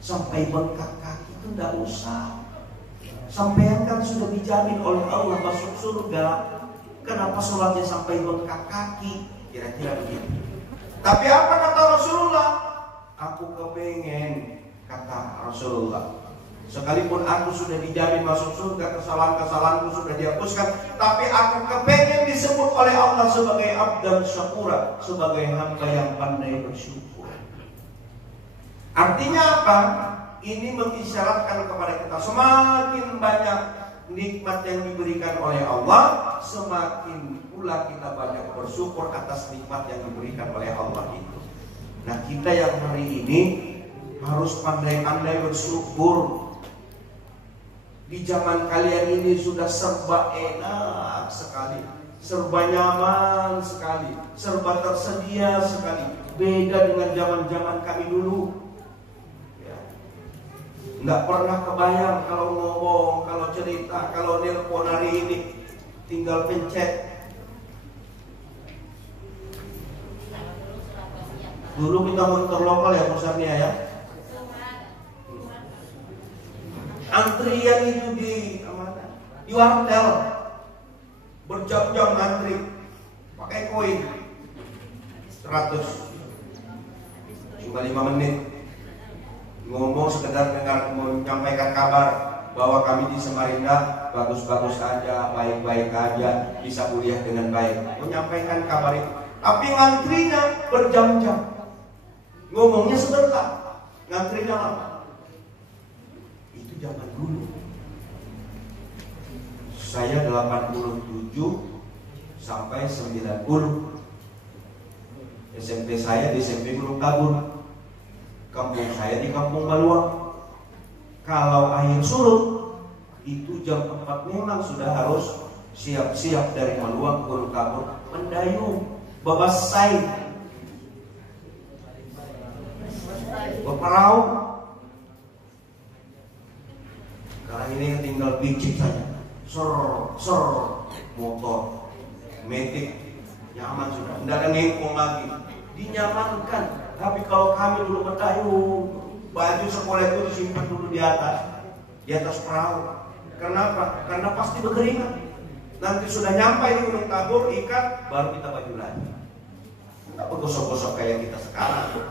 sampai bengkak kaki itu enggak usah. Sampean kan sudah dijamin oleh Allah masuk surga, kenapa sholatnya sampai bengkak kaki? Kira-kira begitu. Tapi apa kata Rasulullah? Aku kepengen, kata Rasulullah, sekalipun aku sudah dijamin masuk surga, kesalahan-kesalahanku sudah dihapuskan, tapi aku kepengen disebut oleh Allah sebagai abdan syakura, sebagai hamba yang pandai bersyukur. Artinya apa? Ini mengisyaratkan kepada kita semakin banyak nikmat yang diberikan oleh Allah, semakin pula kita banyak bersyukur atas nikmat yang diberikan oleh Allah itu. Nah kita yang hari ini harus pandai-pandai bersyukur. Di zaman kalian ini sudah serba enak sekali, serba nyaman sekali, serba tersedia sekali. Beda dengan zaman-zaman kami dulu. Ya. Nggak pernah kebayang kalau ngomong, kalau cerita, kalau nelpon hari ini tinggal pencet. Dulu kita motor lokal ya pusatnya ya. Antrian itu di wartel, berjam-jam antri, pakai koin 100, cuma 5 menit ngomong sekedar menyampaikan kabar bahwa kami di Samarinda bagus-bagus aja, baik-baik aja, bisa kuliah dengan baik, menyampaikan kabar itu. Tapi ngantrinya berjam-jam, ngomongnya sebentar, ngantrinya lama. Zaman dulu. Saya 87 sampai 90. SMP saya di SMP Gunung Kabur. Kampung saya di Kampung Baluang. Kalau air surut itu jam 4 memang sudah harus siap-siap dari Baluang ke Gunung Kabur mendayung, babasai, berperahu. Sekarang ini tinggal picip saja, motor, metik, nyaman sudah, tidak ada ngepong lagi, dinyamankan. Tapi kalau kami dulu berdayung, baju sekolah itu disimpan dulu di atas perahu. Kenapa? Karena pasti berkeringat. Nanti sudah nyampe di Gunung Kabur, ikat, baru kita baju lagi. Tidak bergosok-gosok kayak kita sekarang.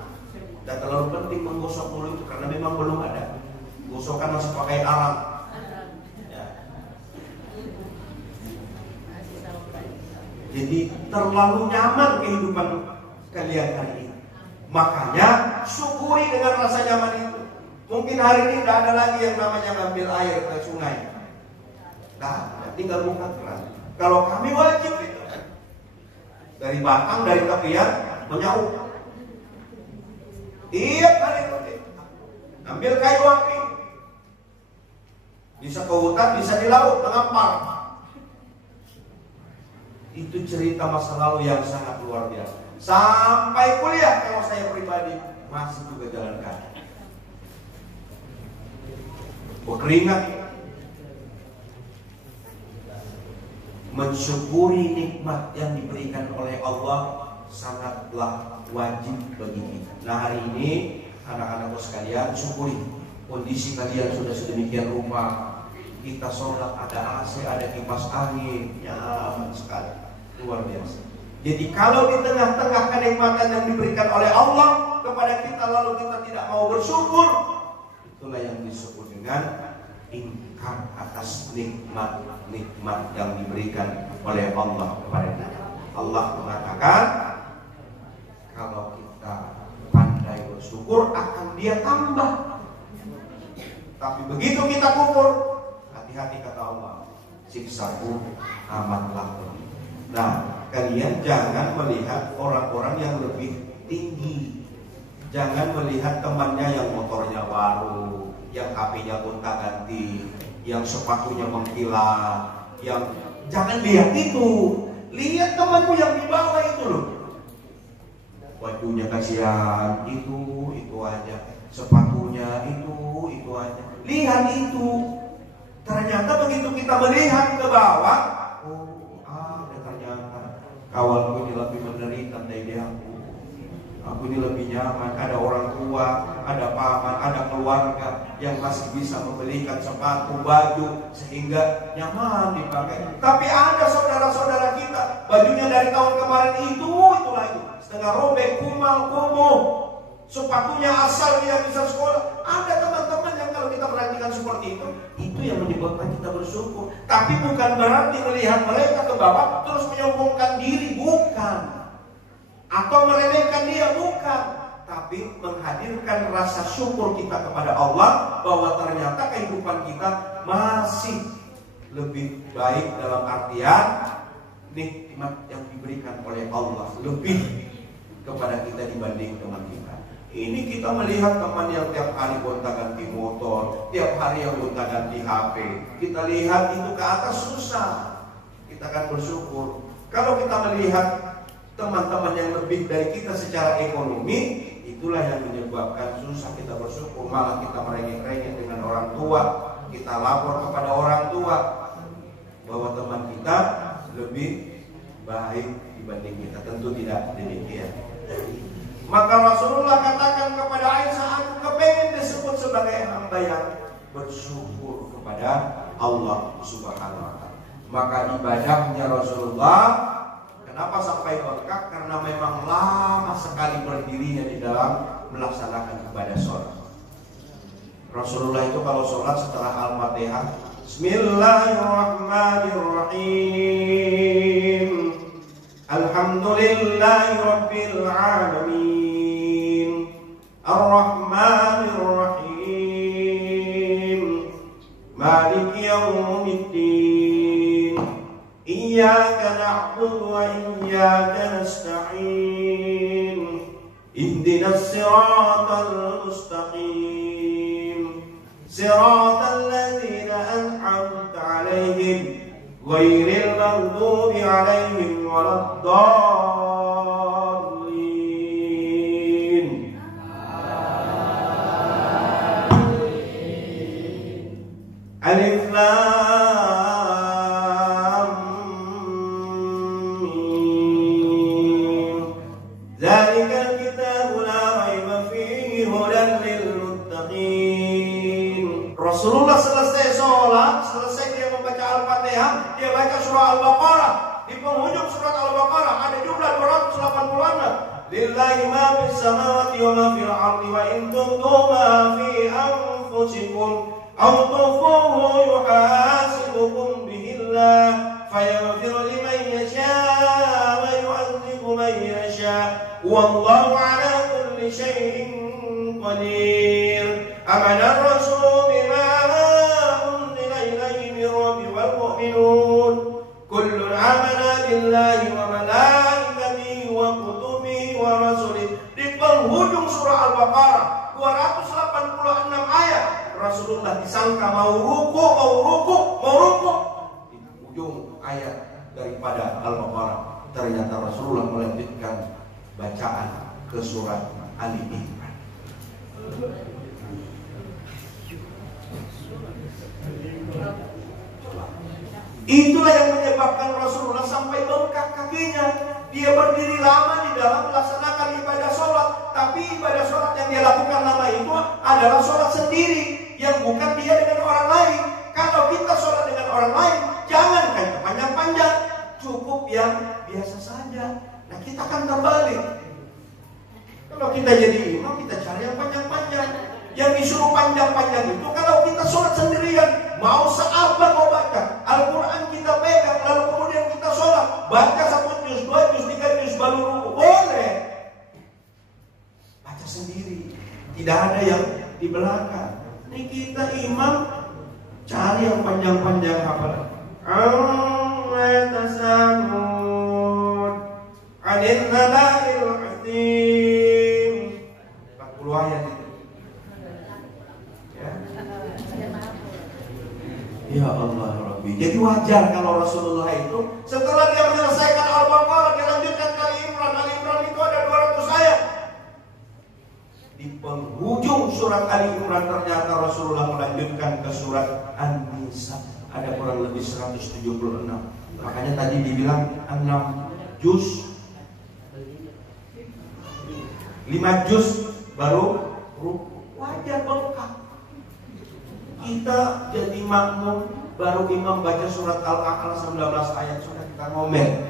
Tidak terlalu penting menggosok dulu itu karena memang belum ada. Gosokan masih pakai alat. Jadi terlalu nyaman kehidupan kalian hari ini. Makanya syukuri dengan rasa nyaman itu. Mungkin hari ini tidak ada lagi yang namanya ngambil air ke sungai. Nah, tinggal buka keran. Kalau kami wajib itu dari batang, dari tepian menyauk. Tiap hari itu ambil kayu api. Bisa ke hutan, bisa di laut, mengampar. Itu cerita masa lalu yang sangat luar biasa. Sampai kuliah kalau saya pribadi masih juga jalan kaki, berkeringat. Mensyukuri nikmat yang diberikan oleh Allah sangatlah wajib bagi kita. Nah hari ini anak-anakku sekalian, syukuri kondisi kalian sudah sedemikian rupa. Kita sholat ada AC, ada kipas angin, nyaman sekali. Luar biasa. Jadi kalau di tengah-tengah kenikmatan yang diberikan oleh Allah kepada kita lalu kita tidak mau bersyukur, itulah yang disebut dengan ingkar atas nikmat-nikmat yang diberikan oleh Allah kepada kita. Allah mengatakan kalau kita pandai bersyukur akan Dia tambah. Tapi begitu kita kufur, hati-hati kata Allah, siksaku amatlah pedih. Nah, kalian jangan melihat orang-orang yang lebih tinggi. Jangan melihat temannya yang motornya baru, yang HP-nya gonta-ganti, yang sepatunya mengkilat, yang jangan lihat itu. Lihat temanmu yang di bawah itu loh. Bajunya kasihan, itu aja. Sepatunya itu aja. Lihat itu. Ternyata begitu kita melihat ke bawah, ternyata kawanku ini lebih menderita dari aku. Aku ini lebih nyaman. Ada orang tua, ada paman, ada keluarga yang masih bisa membelikan sepatu, baju sehingga nyaman dipakai. Tapi ada saudara-saudara kita, bajunya dari tahun kemarin itu lagi setengah robek, kumal, kumuh. Sepatunya asal dia bisa sekolah. Ada teman-teman yang kalau kita perhatikan seperti itu yang menyebabkan kita bersyukur. Tapi bukan berarti melihat mereka ke bawah terus menyombongkan diri, bukan. Atau meremehkan dia, bukan. Tapi menghadirkan rasa syukur kita kepada Allah bahwa ternyata kehidupan kita masih lebih baik dalam artian nikmat yang diberikan oleh Allah lebih kepada kita dibanding teman kita. Ini kita melihat teman yang tiap hari gonta-ganti motor, tiap hari yang gonta-ganti HP. Kita lihat itu ke atas susah, kita akan bersyukur. Kalau kita melihat teman-teman yang lebih dari kita secara ekonomi, itulah yang menyebabkan susah kita bersyukur. Malah kita merengek-rengek dengan orang tua, kita lapor kepada orang tua bahwa teman kita lebih baik dibanding kita. Tentu tidak demikian. Maka Rasulullah katakan kepada Aisyah, aku kepengen disebut sebagai hamba yang bersyukur kepada Allah Subhanahu wa Ta'ala. Maka ibadahnya Rasulullah kenapa sampai bengkak? Karena memang lama sekali berdirinya di dalam melaksanakan ibadah sholat. Rasulullah itu kalau sholat setelah Al-Fatihah, Bismillahirrahmanirrahim, Alhamdulillahi Rabbil Alamin, Ar-Rahmanirrahim, Maliki Yawmiddin, Iyyaka na'budu wa iyyaka nasta'in, Ihdinas siratal mustaqim, siratal ladzina an'amta 'alaihim, ghairil maghdubi 'alaihim waladdallin. Alif Lam Mim. Dzalikal kitabu la raiba fihi hudan lil muttaqin. Rasulullah selesai sholat, selesai dia membaca Al-Fatihah, dia baca surah Al-Baqarah. Di penghujung surat Al-Baqarah ada jumlah 286. Lillahi ma fis samawati wa ma fil ardi wa in tubdu ma fi anfusikum aw tukhfuhu yuhasibukum bihillah fayaghfiru liman yasha wa yu'adzibu man yasha wallahu ala kulli syai'in qadir. Amana ar-rasul bima unzila ilayhi min rabbi wal mu'minun kullun amana billahi wa malaikatihi wa kutubihi wa rasulih. Di penghujung surah Al-Baqarah 286 ayat, Rasulullah disangka mau ruku. Di ujung ayat daripada Al-Baqarah ternyata Rasulullah melanjutkan bacaan ke surat Ali Imran. Itulah yang menyebabkan Rasulullah sampai bengkak kakinya. Dia berdiri lama di dalam melaksanakan ibadah sholat. Tapi ibadah sholat yang dia lakukan lama itu adalah sholat sendiri, yang bukan dia dengan orang lain. Kalau kita sholat dengan orang lain, jangan panjang-panjang, cukup yang kita jadi imam, kita cari yang panjang-panjang. Yang disuruh panjang-panjang itu kalau kita sholat sendirian, mau seapa kau baca, Al-Quran kita pegang, lalu kemudian kita sholat, baca 1 juz, 2 juz, 3 juz, baru ruku, boleh. Baca sendiri, tidak ada yang di belakang. Ini kita imam, cari yang panjang-panjang hafal. Al-Matasamud Anil Nalail Azim, 40 ayat itu. Ya Allah Rabbi. Jadi wajar kalau Rasulullah itu setelah dia menyelesaikan Al-Baqarah, dia lanjutkan ke Ali Imran. Ali Imran itu ada 200 ayat. Di penghujung surat Ali Imran ternyata Rasulullah melanjutkan ke surat An-Nisa. Ada kurang lebih 176. Makanya tadi dibilang 6 juz, 5 juz baru wajar bengkak. Kita jadi makmum, baru imam baca surat Al-A'la 19 ayat, sudah kita ngomel.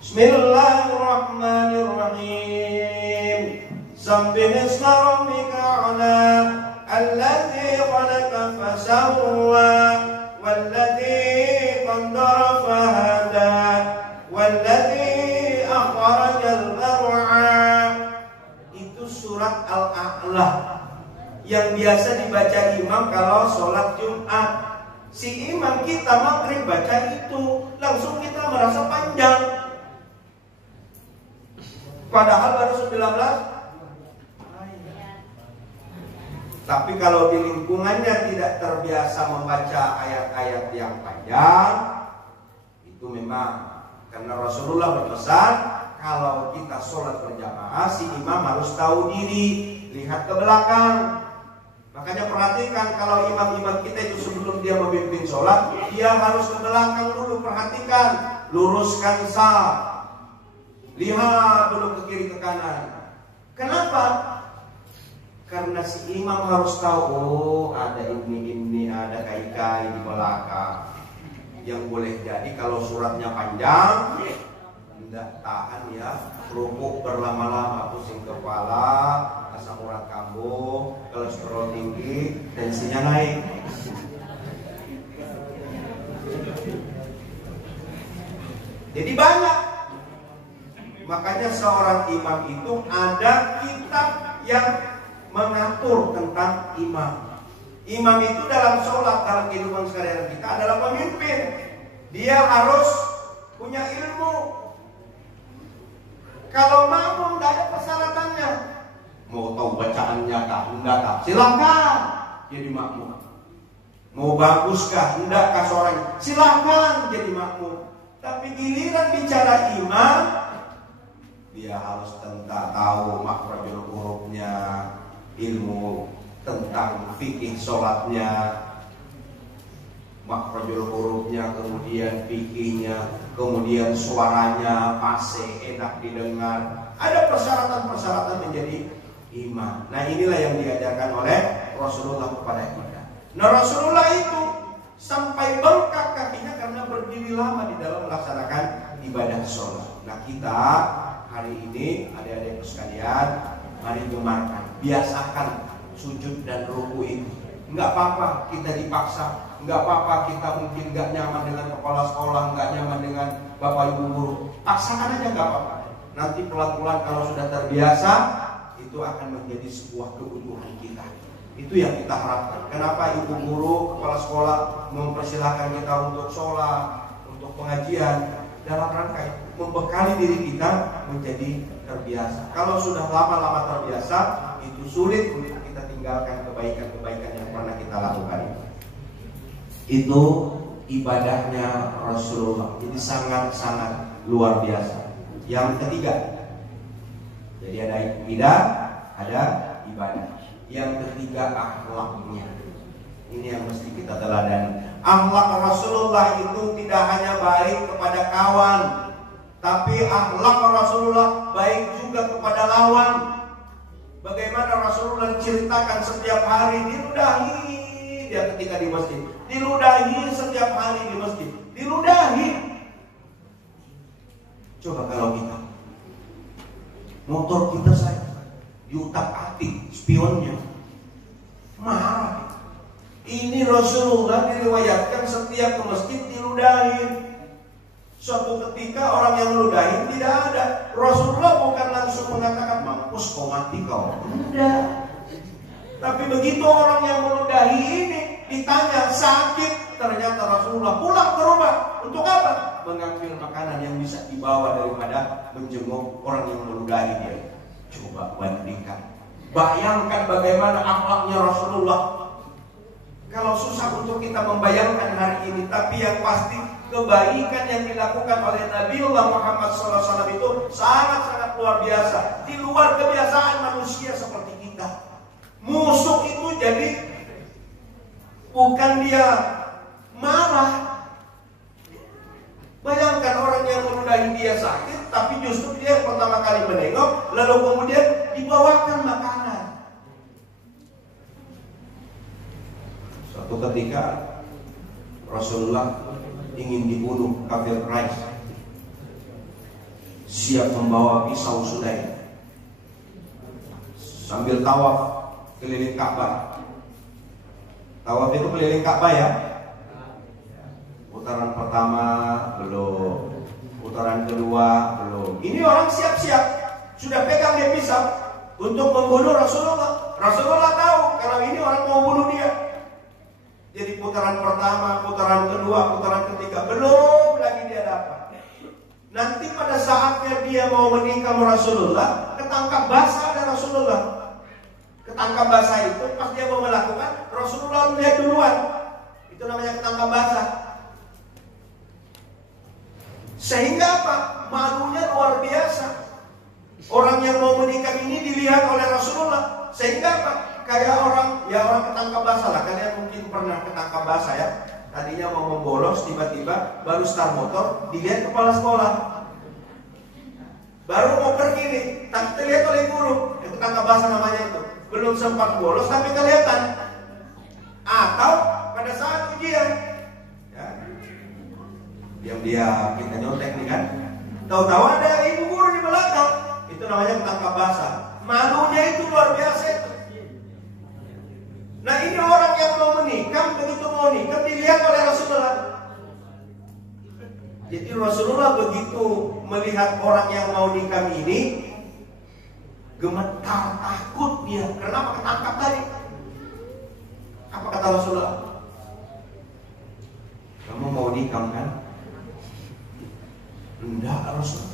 Bismillahirrahmanirrahim. Sabbihisma rabbika a'la, alladzi khalaqa fasawwa, walladzi qaddara fahada, walladzi akhrajal mar'a. Itu surat Al-A'la yang biasa dibaca imam kalau sholat Jumat. Si imam kita maghrib baca itu, langsung kita merasa panjang. Padahal baru 19. Tapi kalau di lingkungannya tidak terbiasa membaca ayat-ayat yang panjang, itu memang karena Rasulullah berpesan kalau kita sholat berjamaah, si imam harus tahu diri, lihat ke belakang. Makanya perhatikan kalau imam-imam kita itu sebelum dia memimpin sholat, dia harus ke belakang dulu, perhatikan, luruskan saf, lihat dulu ke kiri ke kanan. Kenapa? Karena si imam harus tahu, oh ada ini, ada kai-kai di belakang. Yang boleh jadi kalau suratnya panjang, tidak tahan ya, rukuk berlama-lama, pusing kepala, asam urat kambuh, kolesterol tinggi, tensinya naik. Jadi banyak. Makanya seorang imam itu ada kitab yang mengatur tentang imam. Imam itu dalam sholat, dalam kehidupan sehari-hari kita adalah pemimpin. Dia harus punya ilmu. Kalau makmum tidak ada persyaratannya, mau tahu bacaannya kah, enggak kah, silakan jadi makmum. Mau bagus kah, enggak kah suaranya, silakan jadi makmum. Tapi giliran bicara imam, dia harus tahu makhrajul hurufnya, ilmu tentang fikih sholatnya, makhrajul hurufnya, kemudian fikihnya, kemudian suaranya fase enak didengar. Ada persyaratan-persyaratan menjadi imam. Nah inilah yang diajarkan oleh Rasulullah kepada kita. Nah Rasulullah itu sampai bengkak kakinya karena berdiri lama di dalam melaksanakan ibadah sholat. Nah kita hari ini adik-adik sekalian, mari gemarkan, biasakan sujud dan ruku itu. Enggak apa-apa kita dipaksa, enggak apa-apa kita mungkin enggak nyaman dengan kepala sekolah, enggak nyaman dengan bapak ibu guru, paksakan aja enggak apa-apa. Nanti pelan-pelan kalau sudah terbiasa, itu akan menjadi sebuah keutuhan kita. Itu yang kita harapkan. Kenapa ibu guru, kepala sekolah mempersilahkan kita untuk sholat, untuk pengajian, dalam rangka membekali diri kita menjadi terbiasa. Kalau sudah lama-lama terbiasa, itu sulit untuk kita tinggalkan kebaikan-kebaikan yang pernah kita lakukan. Itu ibadahnya Rasulullah. Jadi sangat-sangat luar biasa. Yang ketiga, jadi ada ibadah, ada ibadah. Yang ketiga akhlaknya. Ini yang mesti kita teladani. Akhlak Rasulullah itu tidak hanya baik kepada kawan, tapi akhlak Rasulullah baik juga kepada lawan. Bagaimana Rasulullah ceritakan setiap hari diludahi dia ketika di masjid, diludahi setiap hari di masjid, diludahi. Coba kalau kita motor kita saya diutak-atik spionnya. Marah. Ini Rasulullah diriwayatkan setiap ke masjid diludahin. Suatu ketika orang yang meludahin tidak ada. Rasulullah bukan langsung mengatakan, mampus kau mati kau. Tidak. Tapi begitu orang yang meludahi ini ditanya sakit, ternyata Rasulullah pulang ke rumah. Untuk apa? Mengambil makanan yang bisa dibawa daripada menjenguk orang yang meludahi dia. Coba bandingkan. Bayangkan bagaimana akhlaknya Rasulullah. Kalau susah untuk kita membayangkan hari ini, tapi yang pasti kebaikan yang dilakukan oleh Nabiullah Muhammad SAW itu sangat-sangat luar biasa. Di luar kebiasaan manusia seperti kita. Musuh itu jadi bukan dia marah. Bayangkan orang yang meludahi dia sakit, tapi justru dia yang pertama kali menengok, lalu kemudian dibawakan makanan. Suatu ketika Rasulullah ingin dibunuh kafir Quraisy, siap membawa pisau sudai, sambil tawaf keliling Ka'bah. Tawaf itu keliling Ka'bah ya. Putaran pertama belum, putaran kedua belum. Ini orang siap-siap, sudah pegang dia pisau untuk membunuh Rasulullah. Rasulullah tahu kalau ini orang mau bunuh dia. Jadi putaran pertama, putaran kedua, putaran ketiga belum lagi dia dapat. Nanti pada saatnya dia mau menikam Rasulullah, ketangkap basah ada Rasulullah. Ketangkap basah itu pas dia mau melakukan, Rasulullah melihat duluan. Itu namanya ketangkap basah. Sehingga apa? Malunya luar biasa. Orang yang mau menikam ini dilihat oleh Rasulullah. Sehingga apa? Kayak orang ketangkap basah lah. Kalian mungkin pernah ketangkap basah ya. Tadinya mau membolos, tiba-tiba baru start motor, dilihat kepala sekolah. Baru mau pergi nih, tapi terlihat oleh guru. Itu ketangkap basah namanya itu. Belum sempat bolos tapi kelihatan. Atau pada saat ujian, ya, diam-diam kita nyontek nih kan. Tahu-tahu ada ibu guru di belakang. Itu namanya ketangkap basah. Malunya itu luar biasa itu. Nah ini orang yang mau menikam, begitu mau nikam dilihat oleh Rasulullah. Jadi Rasulullah begitu melihat orang yang mau nikam ini, gemetar, takut dia. Kenapa ketangkap tadi? Apa kata Rasulullah? Kamu mau nikam kan? Enggak Rasul.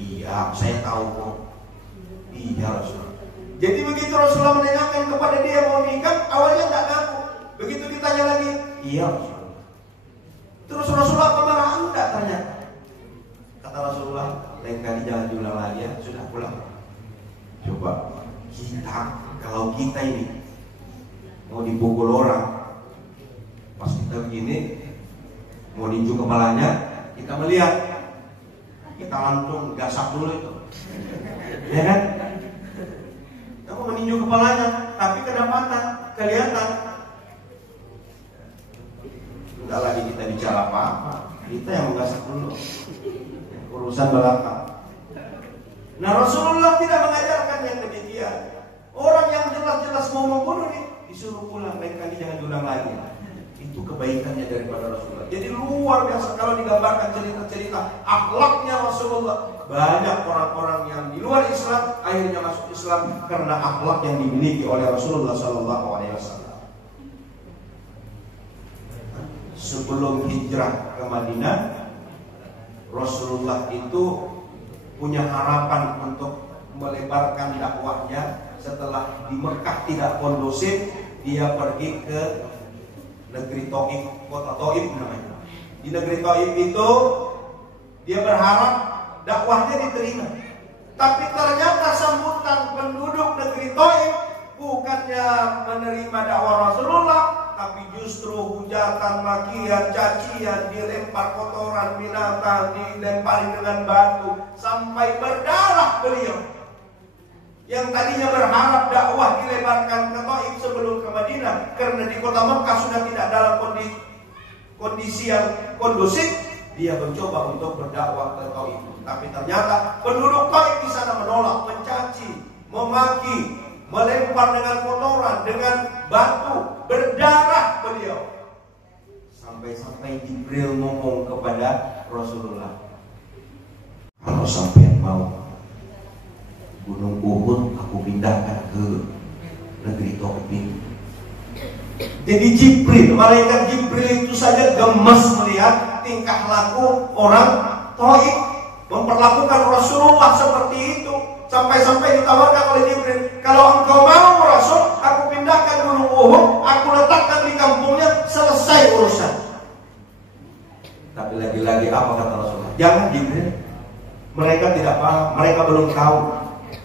Iya, saya tahu kok. Iya Rasul. Jadi begitu Rasulullah menanyakan kepada dia mau nikah, awalnya enggak ngaku. Begitu ditanya lagi, iya Rasul. Terus Rasulullah marah enggak ternyata. Kata Rasulullah, lain kali jangan diulang lagi ya, sudah pulang. Coba kalau kita ini mau dipukul orang, pas kita begini mau ninju kepalanya, kita melihat, kita langsung gasak dulu itu, ya kan? Kamu meninju kepalanya, tapi kedapatan, kelihatan. Enggak lagi kita bicara apa-apa, kita yang menggasak dulu, urusan belakang. Nah Rasulullah tidak mengajarkan yang demikian. Orang yang jelas-jelas mau membunuh nih, disuruh pulang, lain kali jangan diulang lagi. Itu kebaikannya daripada Rasulullah. Jadi luar biasa kalau digambarkan cerita-cerita akhlaknya Rasulullah. Banyak orang-orang yang di luar Islam akhirnya masuk Islam karena akhlak yang dimiliki oleh Rasulullah SAW. Sebelum hijrah ke Madinah, Rasulullah itu punya harapan untuk melebarkan dakwahnya. Setelah di Mekah tidak kondusif, dia pergi ke negeri Taif, kota Taif namanya. Di negeri Taif itu dia berharap dakwahnya diterima. Tapi ternyata sambutan penduduk negeri Taif bukannya menerima dakwah Rasulullah, tapi justru hujatan, makian, cacian, dilempar kotoran binatang, dilempari dengan batu sampai berdarah beliau. Yang tadinya berharap dakwah dilebarkan ke Taif sebelum ke Madinah, karena di kota Mekah sudah tidak dalam kondisi yang kondusif, dia mencoba untuk berdakwah ke Taif. Tapi ternyata penduduk Taif di sana menolak, mencaci, memaki, melempar dengan kotoran, dengan batu, berdarah beliau. Sampai-sampai Jibril ngomong kepada Rasulullah, kalau sampai mau Gunung Uhud aku pindahkan ke negeri Taif. Jadi Jibril, malaikat Jibril itu saja gemes melihat tingkah laku orang Taif, memperlakukan Rasulullah seperti itu. Sampai-sampai ditawarkan oleh Jibril, kalau engkau mau Rasul, aku pindahkan Gunung Uhud, aku letakkan di kampungnya, selesai urusan. Tapi lagi-lagi apa kata Rasulullah? Jangan Jibril, mereka tidak paham, mereka belum tahu.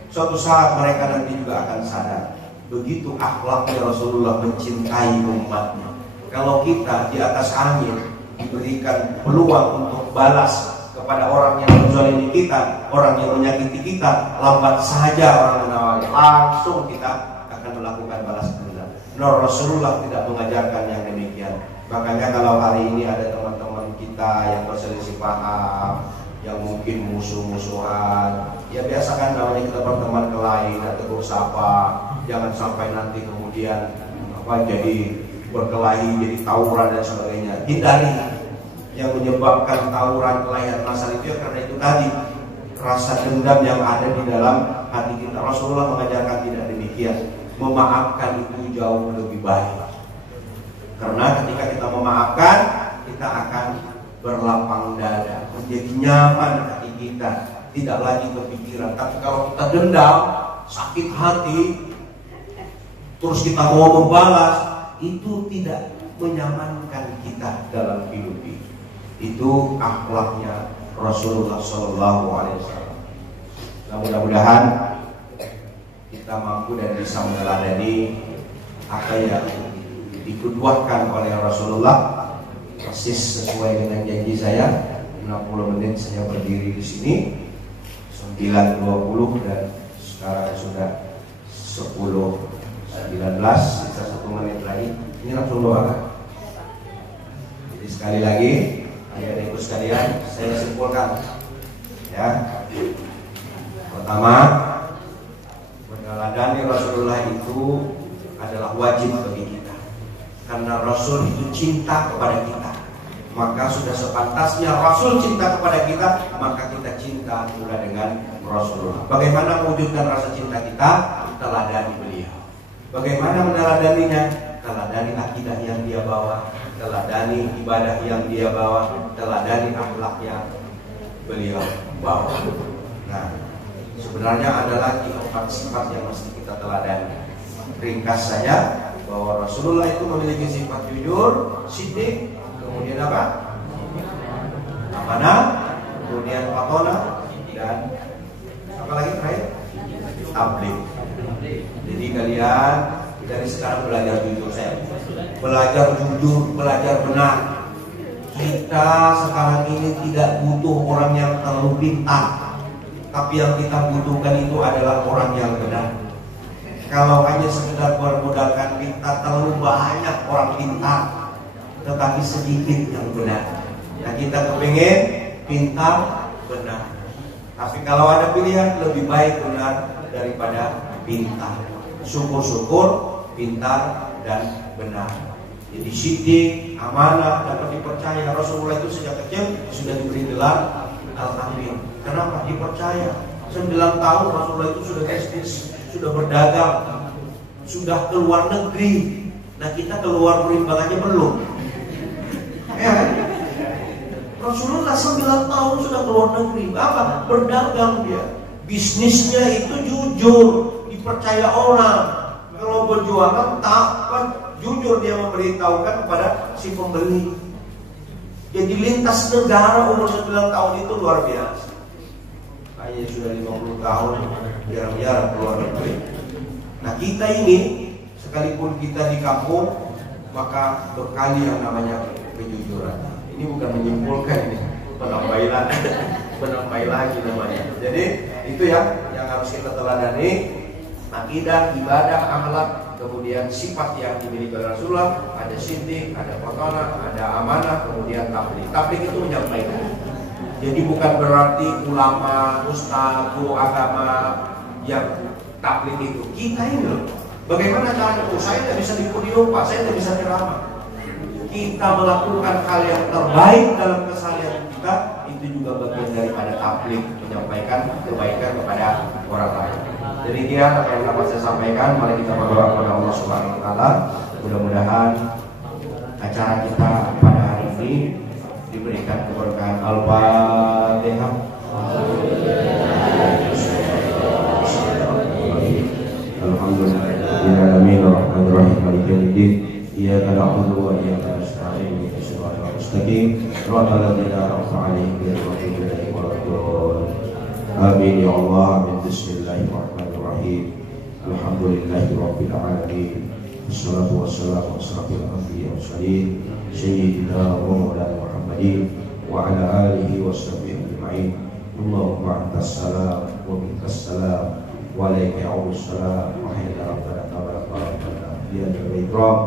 Suatu saat mereka nanti juga akan sadar. Begitu akhlaknya Rasulullah mencintai umatnya. Kalau kita di atas angin diberikan peluang untuk balas kepada orang yang menzalimi kita, orang yang menyakiti kita, lambat saja orang menawari, langsung kita akan melakukan balas dendam. Nah, Rasulullah tidak mengajarkan yang demikian. Makanya kalau hari ini ada teman-teman kita yang berselisih paham, yang mungkin musuh-musuhan, ya biasakan namanya kita berteman kelahi, tegur sapa. Jangan sampai nanti kemudian jadi berkelahi, jadi tawuran dan sebagainya. Hindari yang menyebabkan tawuran, kelahi dan masalah itu ya karena itu tadi rasa dendam yang ada di dalam hati kita. Rasulullah mengajarkan tidak demikian. Memaafkan itu jauh lebih baik. Karena ketika kita memaafkan, kita akan berlapang dada, menjadi nyaman hati kita, tidak lagi kepikiran. Tapi kalau kita dendam, sakit hati, terus kita mau membalas, itu tidak menyamankan kita dalam hidup ini. Itu akhlaknya Rasulullah SAW. Nah, mudah-mudahan kita mampu dan bisa meneladani apa yang dikuduahkan oleh Rasulullah. Persis sesuai dengan janji saya, 60 menit saya berdiri di sini, 9.20 dan sekarang sudah 10.19, sisa 1 menit lagi. Ini langsung doakan. Jadi sekali lagi, adik-adikku sekalian, saya simpulkan ya. Pertama, meneladani Rasulullah itu adalah wajib bagi kita. Karena Rasul itu cinta kepada kita, maka sudah sepantasnya Rasul cinta kepada kita, maka kita cinta pula dengan Rasulullah. Bagaimana mewujudkan rasa cinta kita? Teladani beliau. Bagaimana meneladaninya? Teladani akidah yang dia bawa, teladani ibadah yang dia bawa, teladani akhlak yang beliau bawa. Nah, sebenarnya ada lagi 4 sifat yang mesti kita teladani. Ringkas saja bahwa Rasulullah itu memiliki sifat jujur, siddiq, kemudian apa? Amanah, kemudian patona, dan apa lagi terakhir? Tabligh. Jadi kalian dari sekarang belajar jujur, saya belajar jujur, belajar benar. Kita sekarang ini tidak butuh orang yang terlalu pintar, tapi yang kita butuhkan itu adalah orang yang benar. Kalau hanya sekedar bermodalkan pintar, terlalu banyak orang pintar, tetapi sedikit yang benar. Nah, kita kepingin pintar, benar. Tapi kalau ada pilihan, lebih baik benar daripada pintar. Syukur-syukur pintar dan benar. Jadi siddiq, amanah, dapat dipercaya. Rasulullah itu sejak kecil sudah diberi gelar Al-Amin. Kenapa? Dipercaya. 9 tahun Rasulullah itu sudah bisnis, sudah berdagang, sudah keluar negeri. Nah, kita keluar perimbangan aja belum. Ya, Rasulullah 9 tahun sudah keluar negeri. Apa? Berdagang dia. Bisnisnya itu jujur, dipercaya orang. Kalau berjualan takkan jujur dia memberitahukan kepada si pembeli. Jadi lintas negara umur 9 tahun itu luar biasa. Kayaknya sudah 50 tahun jarang-jarang keluar negeri. Nah, kita ini sekalipun kita di kampung, maka bekali yang namanya kejujuran. Ini bukan menyimpulkan, ini penampai lagi namanya. Jadi itu yang harus kita teladani. Akidah, ibadah, akhlak, kemudian sifat yang dimiliki oleh Rasulullah. Ada siddiq, ada patona, ada amanah, kemudian tabligh. Tabligh itu menyampaikan. Jadi bukan berarti ulama, ustaz, guru agama yang tabligh itu. Kita ini loh. Bagaimana caranya? Saya tidak bisa di podium, Pak. Saya tidak bisa ceramah. Kita melakukan hal yang terbaik dalam keseharian kita, itu juga bagian daripada tabligh, menyampaikan kebaikan kepada orang lain. Jadi dia apa yang dapat saya sampaikan. Mari kita berdoa kepada Allah Subhanahu Wa Taala. Mudah-mudahan acara kita pada hari ini diberikan keberkahan. Al-Fatihah. Alhamdulillahirrahmanirrahim. Ar-Rahmanir-Rahim. Maliki yaumiddin. Iyyaka na'budu wa iyyaka nasta'in. Ihdinas siratal mustaqim. Siratal ladzina an'amta 'alaihim ghairil maghdubi 'alaihim waladdallin. Amin ya Allah. Amin. Bismillahirrahmanirrahim. Alhamdulillahirabbil alamin. Wassalatu wassalamu ala asyrafil anbiya'i wal mursalin sayyidina wa maulana Muhammadin wa ala alihi washabbihi ajma'in. Allahumma antas salam wa minkas salam wa alayka ya'udus salam wa hayya rabbana tabaraka wa ta'ala ya dzal ikram.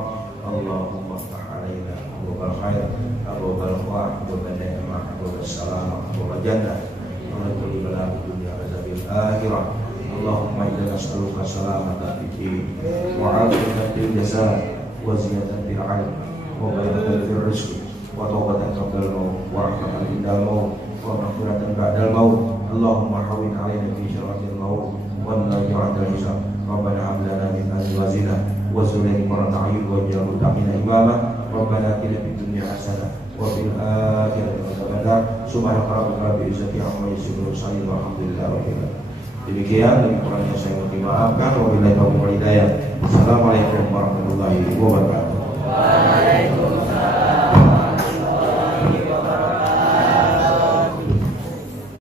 Allahumma ftah alaina abwaabal khair abwaabal khawf abwaabal ni'mah abwaabal salam abwaabal jannah wa kulli bala'in dunya azabil akhirah. Allahumma inna nas'aluka salamatan fid din wa 'afiyatan fil jasad wa ziyadatan fil 'ilm wa barakatan fil rizq wa tawbatan qabla al-maut wa rahmatan indal maut wa maghfiratan ba'dal maut. Allahumma hawwin 'alaina fi syaratil maut wa naj'alna hisab. Rabbana hab lana min azwajina wa dhurriyyatina qurrata a'yun waj'alna lil muttaqina imama. Rabbana atina fid dunya hasanah wa fil akhirati hasanah. Subhana rabbika rabbil izzati amma yasifun wa alhamdulillahi rabbil alamin. Demikian, lebih kurangnya saya mohon dimaafkan. Wabillahi taufiq wal hidayah. Assalamualaikum warahmatullahi wabarakatuh.